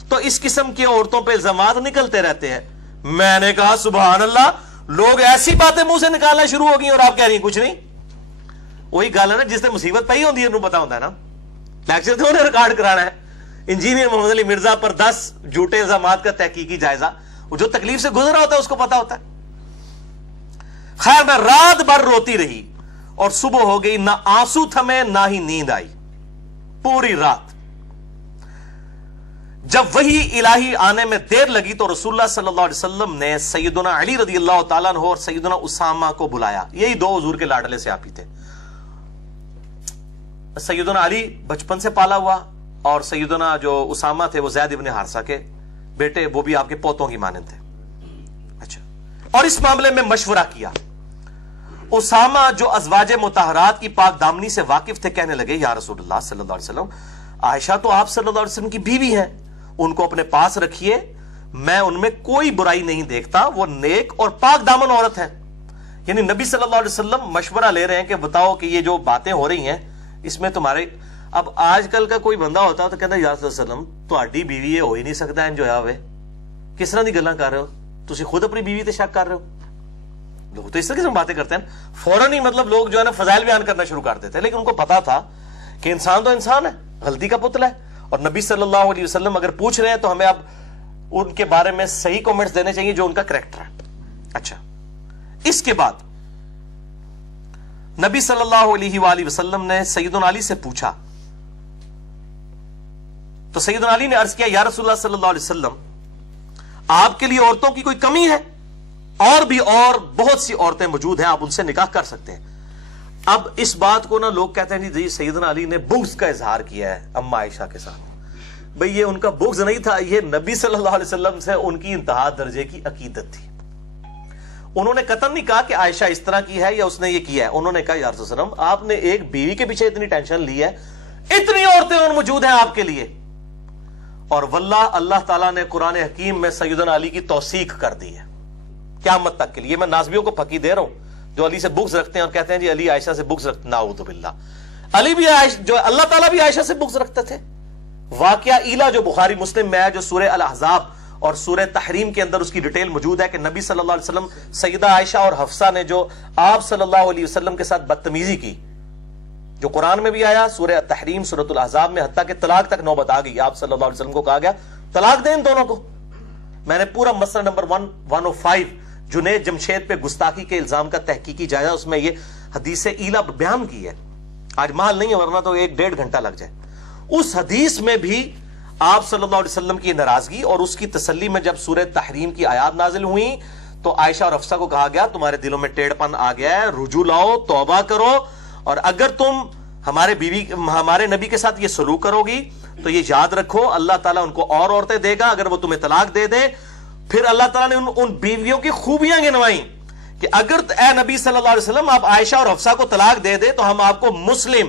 تو اس قسم کی عورتوں پہ الزامات نکلتے رہتے ہیں۔ میں نے کہا سبحان اللہ، لوگ ایسی باتیں منہ سے نکالنا شروع ہو گئی اور آپ کہہ رہی ہیں کچھ نہیں۔ وہی گل ہے نا، جس نے مصیبت پئی ہوتی ہے انہوں پتا ہوتا ہے نا، لیکچر تو انہیں ریکارڈ کرانا ہے۔ انجینئر محمد علی مرزا پر 10 جھوٹے الزامات کا تحقیقی جائزہ، وہ جو تکلیف سے گزرا ہوتا ہے اس کو پتا ہوتا ہے۔ خیر میں رات بھر روتی رہی اور صبح ہو گئی، نہ آنسو تھمے نہ ہی نیند آئی پوری رات۔ جب وہی الہی آنے میں دیر لگی تو رسول اللہ صلی اللہ علیہ وسلم نے سیدنا علی رضی اللہ تعالیٰ عنہ اور سیدنا اسامہ کو بلایا، یہی دو حضور کے لاڈلے سے آپ ہی تھے۔ سیدنا علی بچپن سے پالا ہوا اور سیدنا جو اسامہ تھے وہ زید ابن حارثہ کے بیٹے، وہ بھی آپ کے پوتوں کی مانند تھے۔ اچھا، اور اس معاملے میں مشورہ کیا۔ اسامہ جو ازواج مطہرات کی پاک دامنی سے واقف تھے کہنے لگے یا رسول اللہ صلی اللہ علیہ وسلم، عائشہ تو آپ صلی اللہ علیہ وسلم کی بیوی ہیں، ان کو اپنے پاس رکھیے، میں ان میں کوئی برائی نہیں دیکھتا، وہ نیک اور پاک دامن عورت ہے۔ یعنی نبی صلی اللہ علیہ وسلم مشورہ لے رہے ہیں کہ بتاؤ کہ یہ جو باتیں ہو رہی ہیں اس میں تمہارے، اب آج کل کا کوئی بندہ ہوتا تو کہتا یا رسول اللہ علیہ وسلم تہاڈی بیوی یہ ہو ہی نہیں سکتا انج ہویا ہوئے، کس طرح دی گلاں کر رہے ہو تسی، خود اپنی بیوی تے شک کر رہے ہو۔ لوگ تو اس طرح کی باتیں کرتے ہیں، فوراً ہی مطلب لوگ جو ہے نا فضائل بیان کرنا شروع کر دیتے ہیں، لیکن ان کو پتا تھا کہ انسان تو انسان ہے، غلطی کا پتلا ہے، اور نبی صلی اللہ علیہ وسلم اگر پوچھ رہے ہیں تو ہمیں اب ان کے بارے میں صحیح کمنٹس دینے چاہیے جو ان کا کریکٹر ہے۔ اچھا، اس کے بعد نبی صلی اللہ علیہ وآلہ وسلم نے سیدنا علی سے پوچھا، تو سیدنا علی نے عرض کیا یا رسول اللہ صلی اللہ علیہ وسلم، آپ کے لیے عورتوں کی کوئی کمی ہے؟ اور بھی اور بہت سی عورتیں موجود ہیں، آپ ان سے نکاح کر سکتے ہیں۔ اب اس بات کو نا لوگ کہتے ہیں جی سیدنا علی نے بغض کا اظہار کیا ہے اما عائشہ کے ساتھ۔ بھئی یہ ان کا بغض نہیں تھا، یہ نبی صلی اللہ علیہ وسلم سے ان کی انتہا درجے کی عقیدت تھی۔ انہوں نے قطعاً نہیں کہا کہ عائشہ اس طرح کی ہے یا اس نے یہ کیا ہے، انہوں نے کہا یا رسول اللہ علیہ وسلم آپ نے ایک بیوی کے پیچھے اتنی ٹینشن لی ہے، اتنی عورتیں اور موجود ہیں آپ کے لیے۔ اور واللہ اللہ تعالیٰ نے قرآن حکیم میں سیدنا علی کی توثیق کر دی ہے قیامت تک کے لیے۔ میں نازبیوں کو پھکی دے رہا ہوں جو علی سے بغض رکھتے ہیں اور کہتے ہیں جی علی عائشہ سے بغض رکھتے، نعوذ باللہ، علی بھی جو اللہ تعالیٰ بھی عائشہ سے بغض رکھتے تھے۔ واقعہ ایلا جو بخاری مسلم میں ہے، جو سورہ الاحزاب اور سورہ تحریم کے اندر اس کی ڈیٹیل موجود ہے کہ نبی صلی اللہ علیہ وسلم سیدہ عائشہ اور حفصہ نے جو آپ صلی اللہ علیہ وسلم کے ساتھ بدتمیزی کی، جو قرآن میں بھی آیا سورہ تحریم سورۃ الاحزاب میں، حتیٰ کہ طلاق تک نوبت آ گئی، آپ صلی اللہ علیہ وسلم کو کہا گیا طلاق دیں ان دونوں کو۔ میں نے پورا مسئلہ نمبر 105 جنید جمشید پہ گستاخی کے الزام کا تحقیقی جائزہ، اس میں یہ حدیث ایلا بیان کی ہے، آج محل نہیں ہے ورنہ تو 1-1.5 گھنٹہ لگ جائے۔ اس حدیث میں بھی آپ صلی اللہ علیہ وسلم کی ناراضگی اور اس کی تسلی میں جب سورہ تحریم کی آیات نازل ہوئیں تو عائشہ اور حفصہ کو کہا گیا تمہارے دلوں میں ٹیڑھ پن آ گیا ہے، رجوع لاؤ، توبہ کرو، اور اگر تم ہمارے نبی کے ساتھ یہ سلوک کرو گی تو یہ یاد رکھو اللہ تعالیٰ ان کو اور عورتیں دے گا اگر وہ تمہیں طلاق دے دیں۔ پھر اللہ تعالیٰ نے ان بیویوں کی خوبیاں گنوائیں کہ اگر اے نبی صلی اللہ علیہ وسلم آپ عائشہ اور حفصہ کو طلاق دے دے تو ہم آپ کو مسلم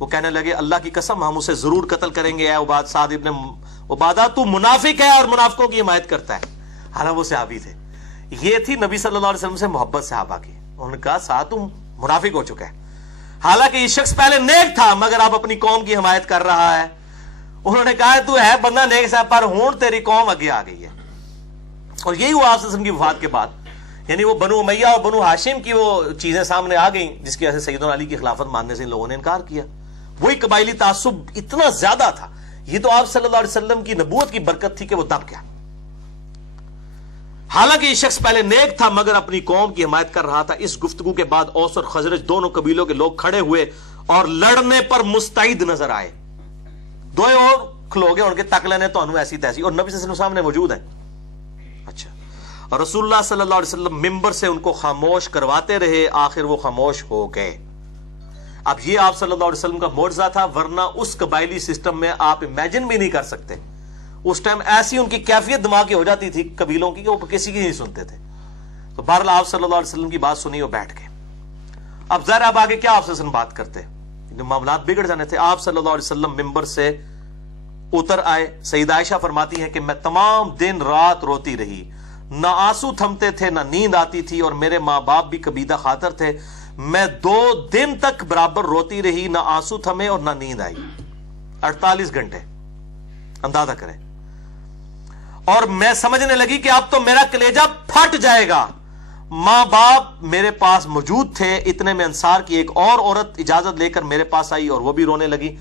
وہ کہنے لگے اللہ کی قسم ہم اسے ضرور قتل کریں گے اے سعد ابن عبادہ، تو منافق ہے اور منافقوں کی حمایت کرتا ہے. حالانکہ وہ صحابی تھے. یہ تھی نبی صلی اللہ علیہ وسلم سے محبت صحابہ کی. انہوں نے کہا سعد تم منافق ہو چکا ہے، حالانکہ یہ شخص پہلے نیک تھا مگر اب اپنی قوم کی حمایت کر رہا ہے. انہوں نے کہا تو ہے بندہ نیک صاحب پر ہون تیری قوم آگے آ گئی ہے. اور یہی ہوا آپ کی وفات کے بعد، یعنی وہ بنو امیہ اور بنو ہاشم کی وہ چیزیں سامنے آ گئیں جس کی وجہ سے سیدنا علی کی خلافت ماننے سے ان لوگوں نے انکار کیا. وہی قبائلی تعصب اتنا زیادہ تھا. یہ تو آپ صلی اللہ علیہ وسلم کی نبوت کی برکت تھی کہ وہ دب گیا. حالانکہ یہ شخص پہلے نیک تھا مگر اپنی قوم کی حمایت کر رہا تھا. اس گفتگو کے بعد اوس اور خزرج دونوں قبیلوں کے لوگ کھڑے ہوئے اور لڑنے پر مستعد نظر آئے. دو اور کھلو گے ان کے تک لینے تو انہوں ایسی تیسی، اور نبی صلی اللہ علیہ وسلم سامنے موجود ہیں. اچھا، اور رسول اللہ صلی اللہ علیہ وسلم ممبر سے ان کو خاموش کرواتے رہے، آخر وہ خاموش ہو گئے. اب یہ آپ صلی اللہ علیہ وسلم کا معجزہ تھا، ورنہ اس قبائلی سسٹم میں آپ امیجن بھی نہیں کر سکتے. اس ٹائم ایسی ان کی کیفیت دماغ کی ہو جاتی تھی قبیلوں کی کہ وہ کسی کی نہیں سنتے تھے. تو بہرحال آپ صلی اللہ علیہ وسلم کی بات سنی اور بیٹھ گئے. اب ظاہر اب آگے کیا آپ سے بات کرتے، معاملات بگڑ جانے تھے. آپ صلی اللہ علیہ وسلم ممبر سے اتر آئے. سیدہ عائشہ فرماتی ہیں کہ میں تمام دن رات روتی رہی، نہ آنسو تھمتے تھے نہ نیند آتی تھی، اور میرے ماں باپ بھی کبیدہ خاطر تھے. میں 2 دن تک برابر روتی رہی، نہ آنسو تھمے اور نہ نیند آئی. 48 گھنٹے اندازہ کریں. اور میں سمجھنے لگی کہ اب تو میرا کلیجہ پھٹ جائے گا. ماں باپ میرے پاس موجود تھے. اتنے میں انصار کی ایک اور عورت اجازت لے کر میرے پاس آئی اور وہ بھی رونے لگی.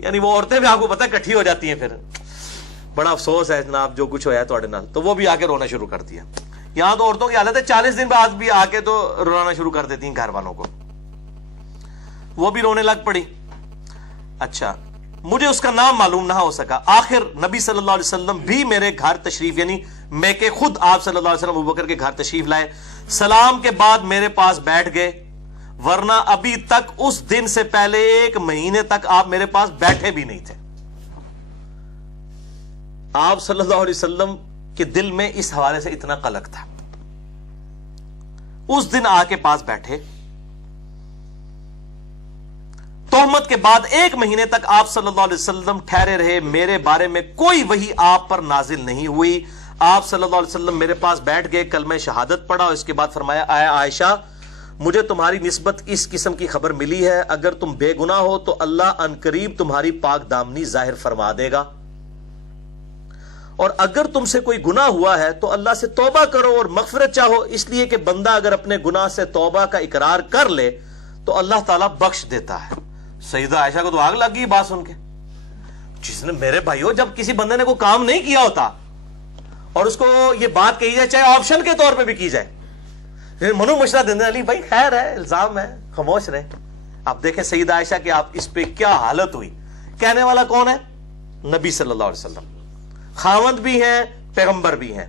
یعنی وہ عورتیں بھی آپ کو پتہ کٹھی ہو جاتی ہیں، پھر بڑا افسوس ہے جناب جو کچھ ہوا ہے تھوڑے نال. تو وہ بھی آ کے رونا شروع کر دیا. یہاں تو عورتوں کی حالت ہے 40 دن بعد بھی آ کے تو رونا شروع کر دیتی ہیں گھر والوں کو. وہ بھی رونے لگ پڑی. اچھا، مجھے اس کا نام معلوم نہ ہو سکا. آخر نبی صلی اللہ علیہ وسلم بھی میرے گھر تشریف، یعنی میں کہ خود آپ صلی اللہ علیہ وسلم ابوبکر کے گھر تشریف لائے. سلام کے بعد میرے پاس بیٹھ گئے، ورنہ ابھی تک اس دن سے پہلے 1 مہینے تک آپ میرے پاس بیٹھے بھی نہیں تھے. آپ صلی اللہ علیہ وسلم کے دل میں اس حوالے سے اتنا قلق تھا. اس دن آ کے پاس بیٹھے. تہمت کے بعد 1 مہینے تک آپ صلی اللہ علیہ وسلم ٹھہرے رہے. میرے بارے میں کوئی وحی آپ پر نازل نہیں ہوئی. آپ صلی اللہ علیہ وسلم میرے پاس بیٹھ گئے، کلمہ شہادت پڑھا اور اس کے بعد فرمایا اے عائشہ، مجھے تمہاری نسبت اس قسم کی خبر ملی ہے. اگر تم بے گناہ ہو تو اللہ عنقریب تمہاری پاک دامنی ظاہر فرما دے گا، اور اگر تم سے کوئی گناہ ہوا ہے تو اللہ سے توبہ کرو اور مغفرت چاہو، اس لیے کہ بندہ اگر اپنے گناہ سے توبہ کا اقرار کر لے تو اللہ تعالیٰ بخش دیتا ہے. سیدہ عائشہ کو تو آگ لگ گئی بات سن کے. جس نے میرے بھائیو، جب کسی بندے نے کوئی کام نہیں کیا ہوتا اور اس کو یہ بات کہی جائے، چاہے آپشن کے طور پہ بھی کی جائے، منو مشورہ دینے علی بھائی خیر ہے، الزام ہے، خاموش رہے. اب دیکھیں سیدہ عائشہ کہ آپ اس پہ کیا حالت ہوئی. کہنے والا کون ہے؟ نبی صلی اللہ علیہ وسلم. خاوند بھی ہیں، پیغمبر بھی ہیں،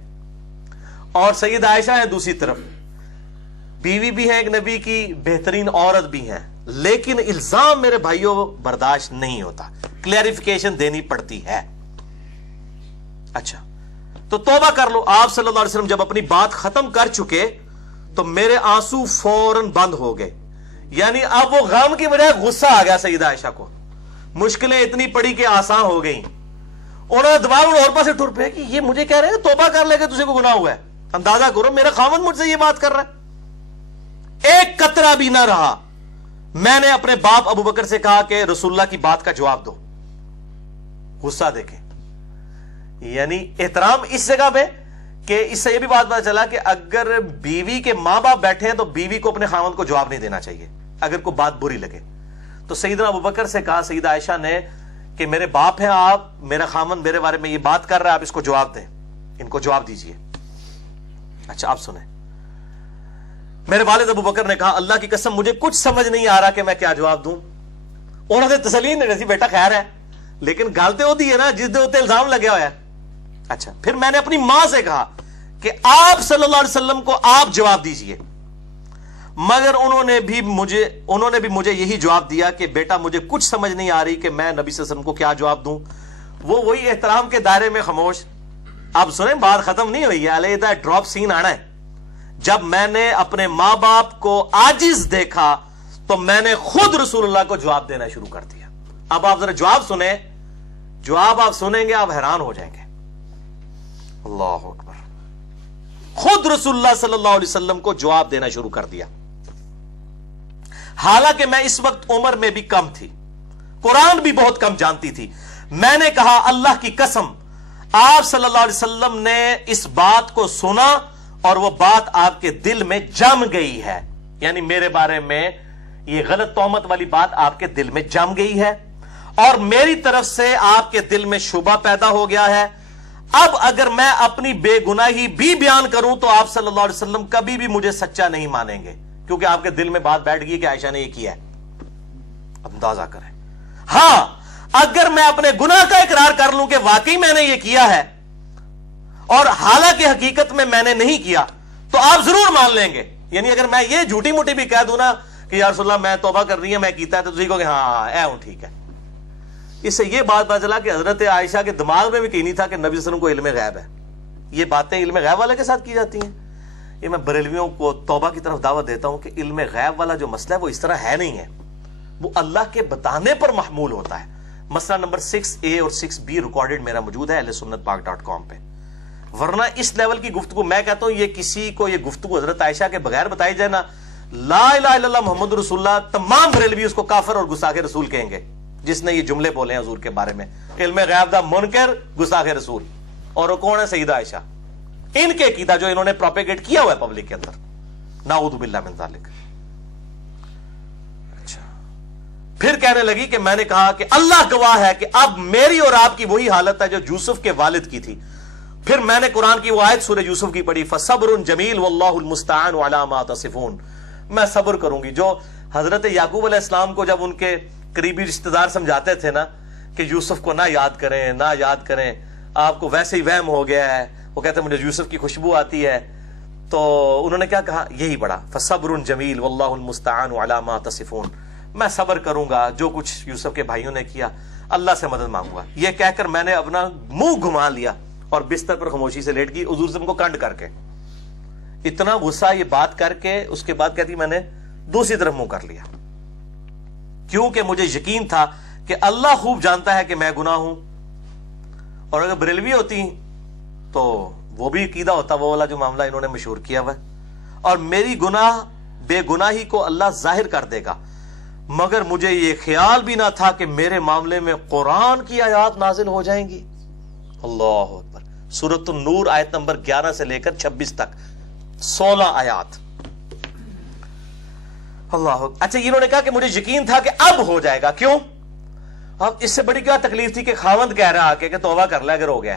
اور سیدہ عائشہ ہیں دوسری طرف، بیوی بھی ہیں ایک نبی کی، بہترین عورت بھی ہیں. لیکن الزام میرے بھائیوں برداشت نہیں ہوتا، کلیریفیکیشن دینی پڑتی ہے. اچھا، تو توبہ کر لو. آپ صلی اللہ علیہ وسلم جب اپنی بات ختم کر چکے تو میرے آنسو فوراً بند ہو گئے. یعنی اب وہ غم کی بجائے غصہ آ گیا سیدہ عائشہ کو. مشکلیں اتنی پڑی کہ آسان ہو گئیں. انہوں نے دماغ اور پاس سے ٹر پے کہ یہ مجھے کہہ رہے ہیں توبہ کر لے کے تجھے کو گناہ ہوا ہے. اندازہ کرو میرا خاوند مجھ سے یہ بات کر رہا ہے. ایک قطرہ بھی نہ رہا. میں نے اپنے باپ ابوبکر سے کہا کہ رسول اللہ کی بات کا جواب دو. غصہ دیکھیں، یعنی احترام اس جگہ پہ کہ اس سے یہ بھی بات پتا چلا کہ اگر بیوی کے ماں باپ بیٹھے ہیں تو بیوی کو اپنے خاوند کو جواب نہیں دینا چاہیے اگر کوئی بات بری لگے. تو سیدنا ابوبکر سے کہا سیدہ عائشہ نے کہ میرے باپ ہیں آپ، میرا خاوند میرے بارے میں یہ بات کر رہا ہے، آپ اس کو جواب دیں، ان کو جواب دیجئے. اچھا آپ سنیں. میرے والد ابوبکر نے کہا اللہ کی قسم مجھے کچھ سمجھ نہیں آ رہا کہ میں کیا جواب دوں. انہوں نے تسلی نہیں دی، بیٹا خیر ہے، لیکن گالتے ہوتی ہے نا جس دے ہوتے الزام لگے ہوا ہے. اچھا پھر میں نے اپنی ماں سے کہا کہ آپ صلی اللہ علیہ وسلم کو آپ جواب دیجئے، مگر انہوں نے بھی مجھے یہی جواب دیا کہ بیٹا مجھے کچھ سمجھ نہیں آ رہی کہ میں نبی صلی اللہ علیہ وسلم کو کیا جواب دوں. وہی احترام کے دائرے میں خاموش. اب سنیں بات ختم نہیں ہوئی ہے، علیحدہ ڈراپ سین آنا ہے. جب میں نے اپنے ماں باپ کو عاجز دیکھا تو میں نے خود رسول اللہ کو جواب دینا شروع کر دیا. اب آپ ذرا جواب سنیں، جواب آپ سنیں گے آپ حیران ہو جائیں گے. اللہ اکبر. خود رسول اللہ صلی اللہ علیہ وسلم کو جواب دینا شروع کر دیا. حالانکہ میں اس وقت عمر میں بھی کم تھی، قرآن بھی بہت کم جانتی تھی. میں نے کہا اللہ کی قسم آپ صلی اللہ علیہ وسلم نے اس بات کو سنا اور وہ بات آپ کے دل میں جم گئی ہے، یعنی میرے بارے میں یہ غلط تہمت والی بات آپ کے دل میں جم گئی ہے اور میری طرف سے آپ کے دل میں شبہ پیدا ہو گیا ہے. اب اگر میں اپنی بے گناہی بھی بیان کروں تو آپ صلی اللہ علیہ وسلم کبھی بھی مجھے سچا نہیں مانیں گے، کیونکہ آپ کے دل میں بات بیٹھ گئی کہ عائشہ نے یہ کیا ہے. اندازہ کریں. ہاں اگر میں اپنے گناہ کا اقرار کر لوں کہ واقعی میں نے یہ کیا ہے اور حالانکہ حقیقت میں نے نہیں کیا تو آپ ضرور مان لیں گے. یعنی اگر میں یہ جھوٹی موٹی بھی کہہ دوں نا کہ یا رسول اللہ میں توبہ کر رہی ہے، میں کیتا ہے، تو تجھے کہو کہ ہاں اے ہوں ٹھیک ہے. اس سے یہ بات پتہ چلا کہ حضرت عائشہ کے دماغ میں بھی کہیں نہیں تھا کہ نبی صلی اللہ علیہ وسلم کو علم غیب ہے. یہ باتیں علم غیب والے کے ساتھ کی جاتی ہیں. یہ میں بریلویوں کو توبہ کی طرف دعوت دیتا ہوں کہ علم غیب والا جو مسئلہ ہے وہ اس طرح ہے نہیں ہے، وہ اللہ کے بتانے پر محمول ہوتا ہے. مسئلہ نمبر 6A اور 6B ریکارڈڈ میرا موجود ہے ahlsunnatpak.com پہ. ورنہ اس لیول کی گفتگو میں کہتا ہوں یہ کسی کو یہ گفتگو حضرت عائشہ کے بغیر بتائی جائے نا، لا الہ الا اللہ محمد رسول اللہ، تمام بریلوی اس کو کافر اور گستاخ رسول کہیں گے جس نے یہ جملے بولے ہیں حضور کے بارے میں، علم غیب دا منکر گستاخ رسول. اور وہ کون ہے؟ سیدہ عائشہ. ان کے عقیدہ جو انہوں نے پروپیگیٹ کیا ہوا ہے پبلک کے اندر، نعوذ باللہ من ذالک. اچھا پھر کہنے لگی کہ میں نے کہا کہ اللہ گواہ ہے کہ اب میری اور آپ کی وہی حالت ہے جو یوسف کے والد کی تھی. پھر میں نے قرآن کی وہ آیت سورہ یوسف کی پڑھی، فصبر جمیل واللہ المستعان علی ما تصفون. میں صبر کروں گی. جو حضرت یعقوب علیہ السلام کو جب ان کے قریبی رشتہ دار سمجھاتے تھے نا کہ یوسف کو نہ یاد کریں نہ یاد کریں، آپ کو ویسے ہی وہم ہو گیا ہے، وہ کہتے ہیں مجھے یوسف کی خوشبو آتی ہے، تو انہوں نے کیا کہا؟ یہی پڑھا فصبر جمیل واللہ المستعان علی ما تصفون. میں صبر کروں گا جو کچھ یوسف کے بھائیوں نے کیا، اللہ سے مدد مانگوں گا. یہ کہہ کر میں نے اپنا منہ گھما لیا اور بستر پر خاموشی سے لیٹ گئی حضور سے کو کنڈ کر کے. اتنا غصہ یہ بات کر کے اس کے بعد کہتی میں نے دوسری طرف منہ کر لیا، کیونکہ مجھے یقین تھا کہ اللہ خوب جانتا ہے کہ میں گناہ ہوں. اور اگر بریلوی ہوتی تو وہ بھی عقیدہ ہوتا وہ والا جو معاملہ انہوں نے مشہور کیا ہوا ہے. اور میری گناہ بے گناہی کو اللہ ظاہر کر دے گا، مگر مجھے یہ خیال بھی نہ تھا کہ میرے معاملے میں قرآن کی آیات نازل ہو جائیں گی. اللہ اکبر. سورۃ النور آیت نمبر 11 سے لے کر 26 تک 16 آیات. اللہ. اچھا انہوں نے کہا کہ مجھے یقین تھا کہ اب ہو جائے گا. کیوں؟ اب اس سے بڑی کیا تکلیف تھی کہ خاوند کہہ رہا کہ توبہ کر لے اگر ہو گیا،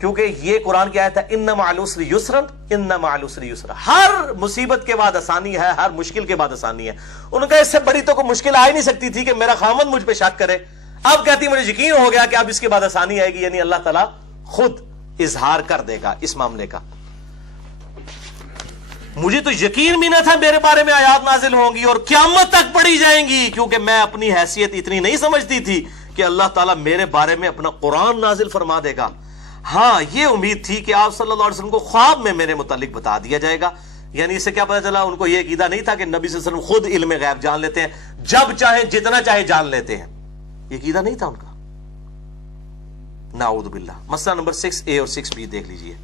کیونکہ یہ قرآن کی آیت ہے ان مع العسر یسرا ان مع العسر یسرا. ہر مصیبت کے بعد آسانی ہے، ہر مشکل کے بعد آسانی ہے. انہوں نے کہا اس سے بڑی تو کوئی مشکل آ ہی نہیں سکتی تھی کہ میرا خاوند مجھ پہ شک کرے. اب کہتی مجھے یقین ہو گیا کہ اب اس کے بعد آسانی آئے گی، یعنی اللہ تعالیٰ خود اظہار کر دے گا اس معاملے کا. مجھے تو یقین بھی نہ تھا میرے بارے میں آیات نازل ہوں گی اور قیامت تک پڑھی جائیں گی، کیونکہ میں اپنی حیثیت اتنی نہیں سمجھتی تھی کہ اللہ تعالیٰ میرے بارے میں اپنا قرآن نازل فرما دے گا. ہاں یہ امید تھی کہ آپ صلی اللہ علیہ وسلم کو خواب میں میرے متعلق بتا دیا جائے گا. یعنی اس سے کیا پتا چلا؟ ان کو یہ عقیدہ نہیں تھا کہ نبی صلی اللہ علیہ وسلم خود علم غیب جان لیتے ہیں، جب چاہیں جتنا چاہے جان لیتے ہیں. یہ عقیدہ نہیں تھا ان کا. نعوذ باللہ. مسئلہ نمبر 6A اور 6B دیکھ لیجئے.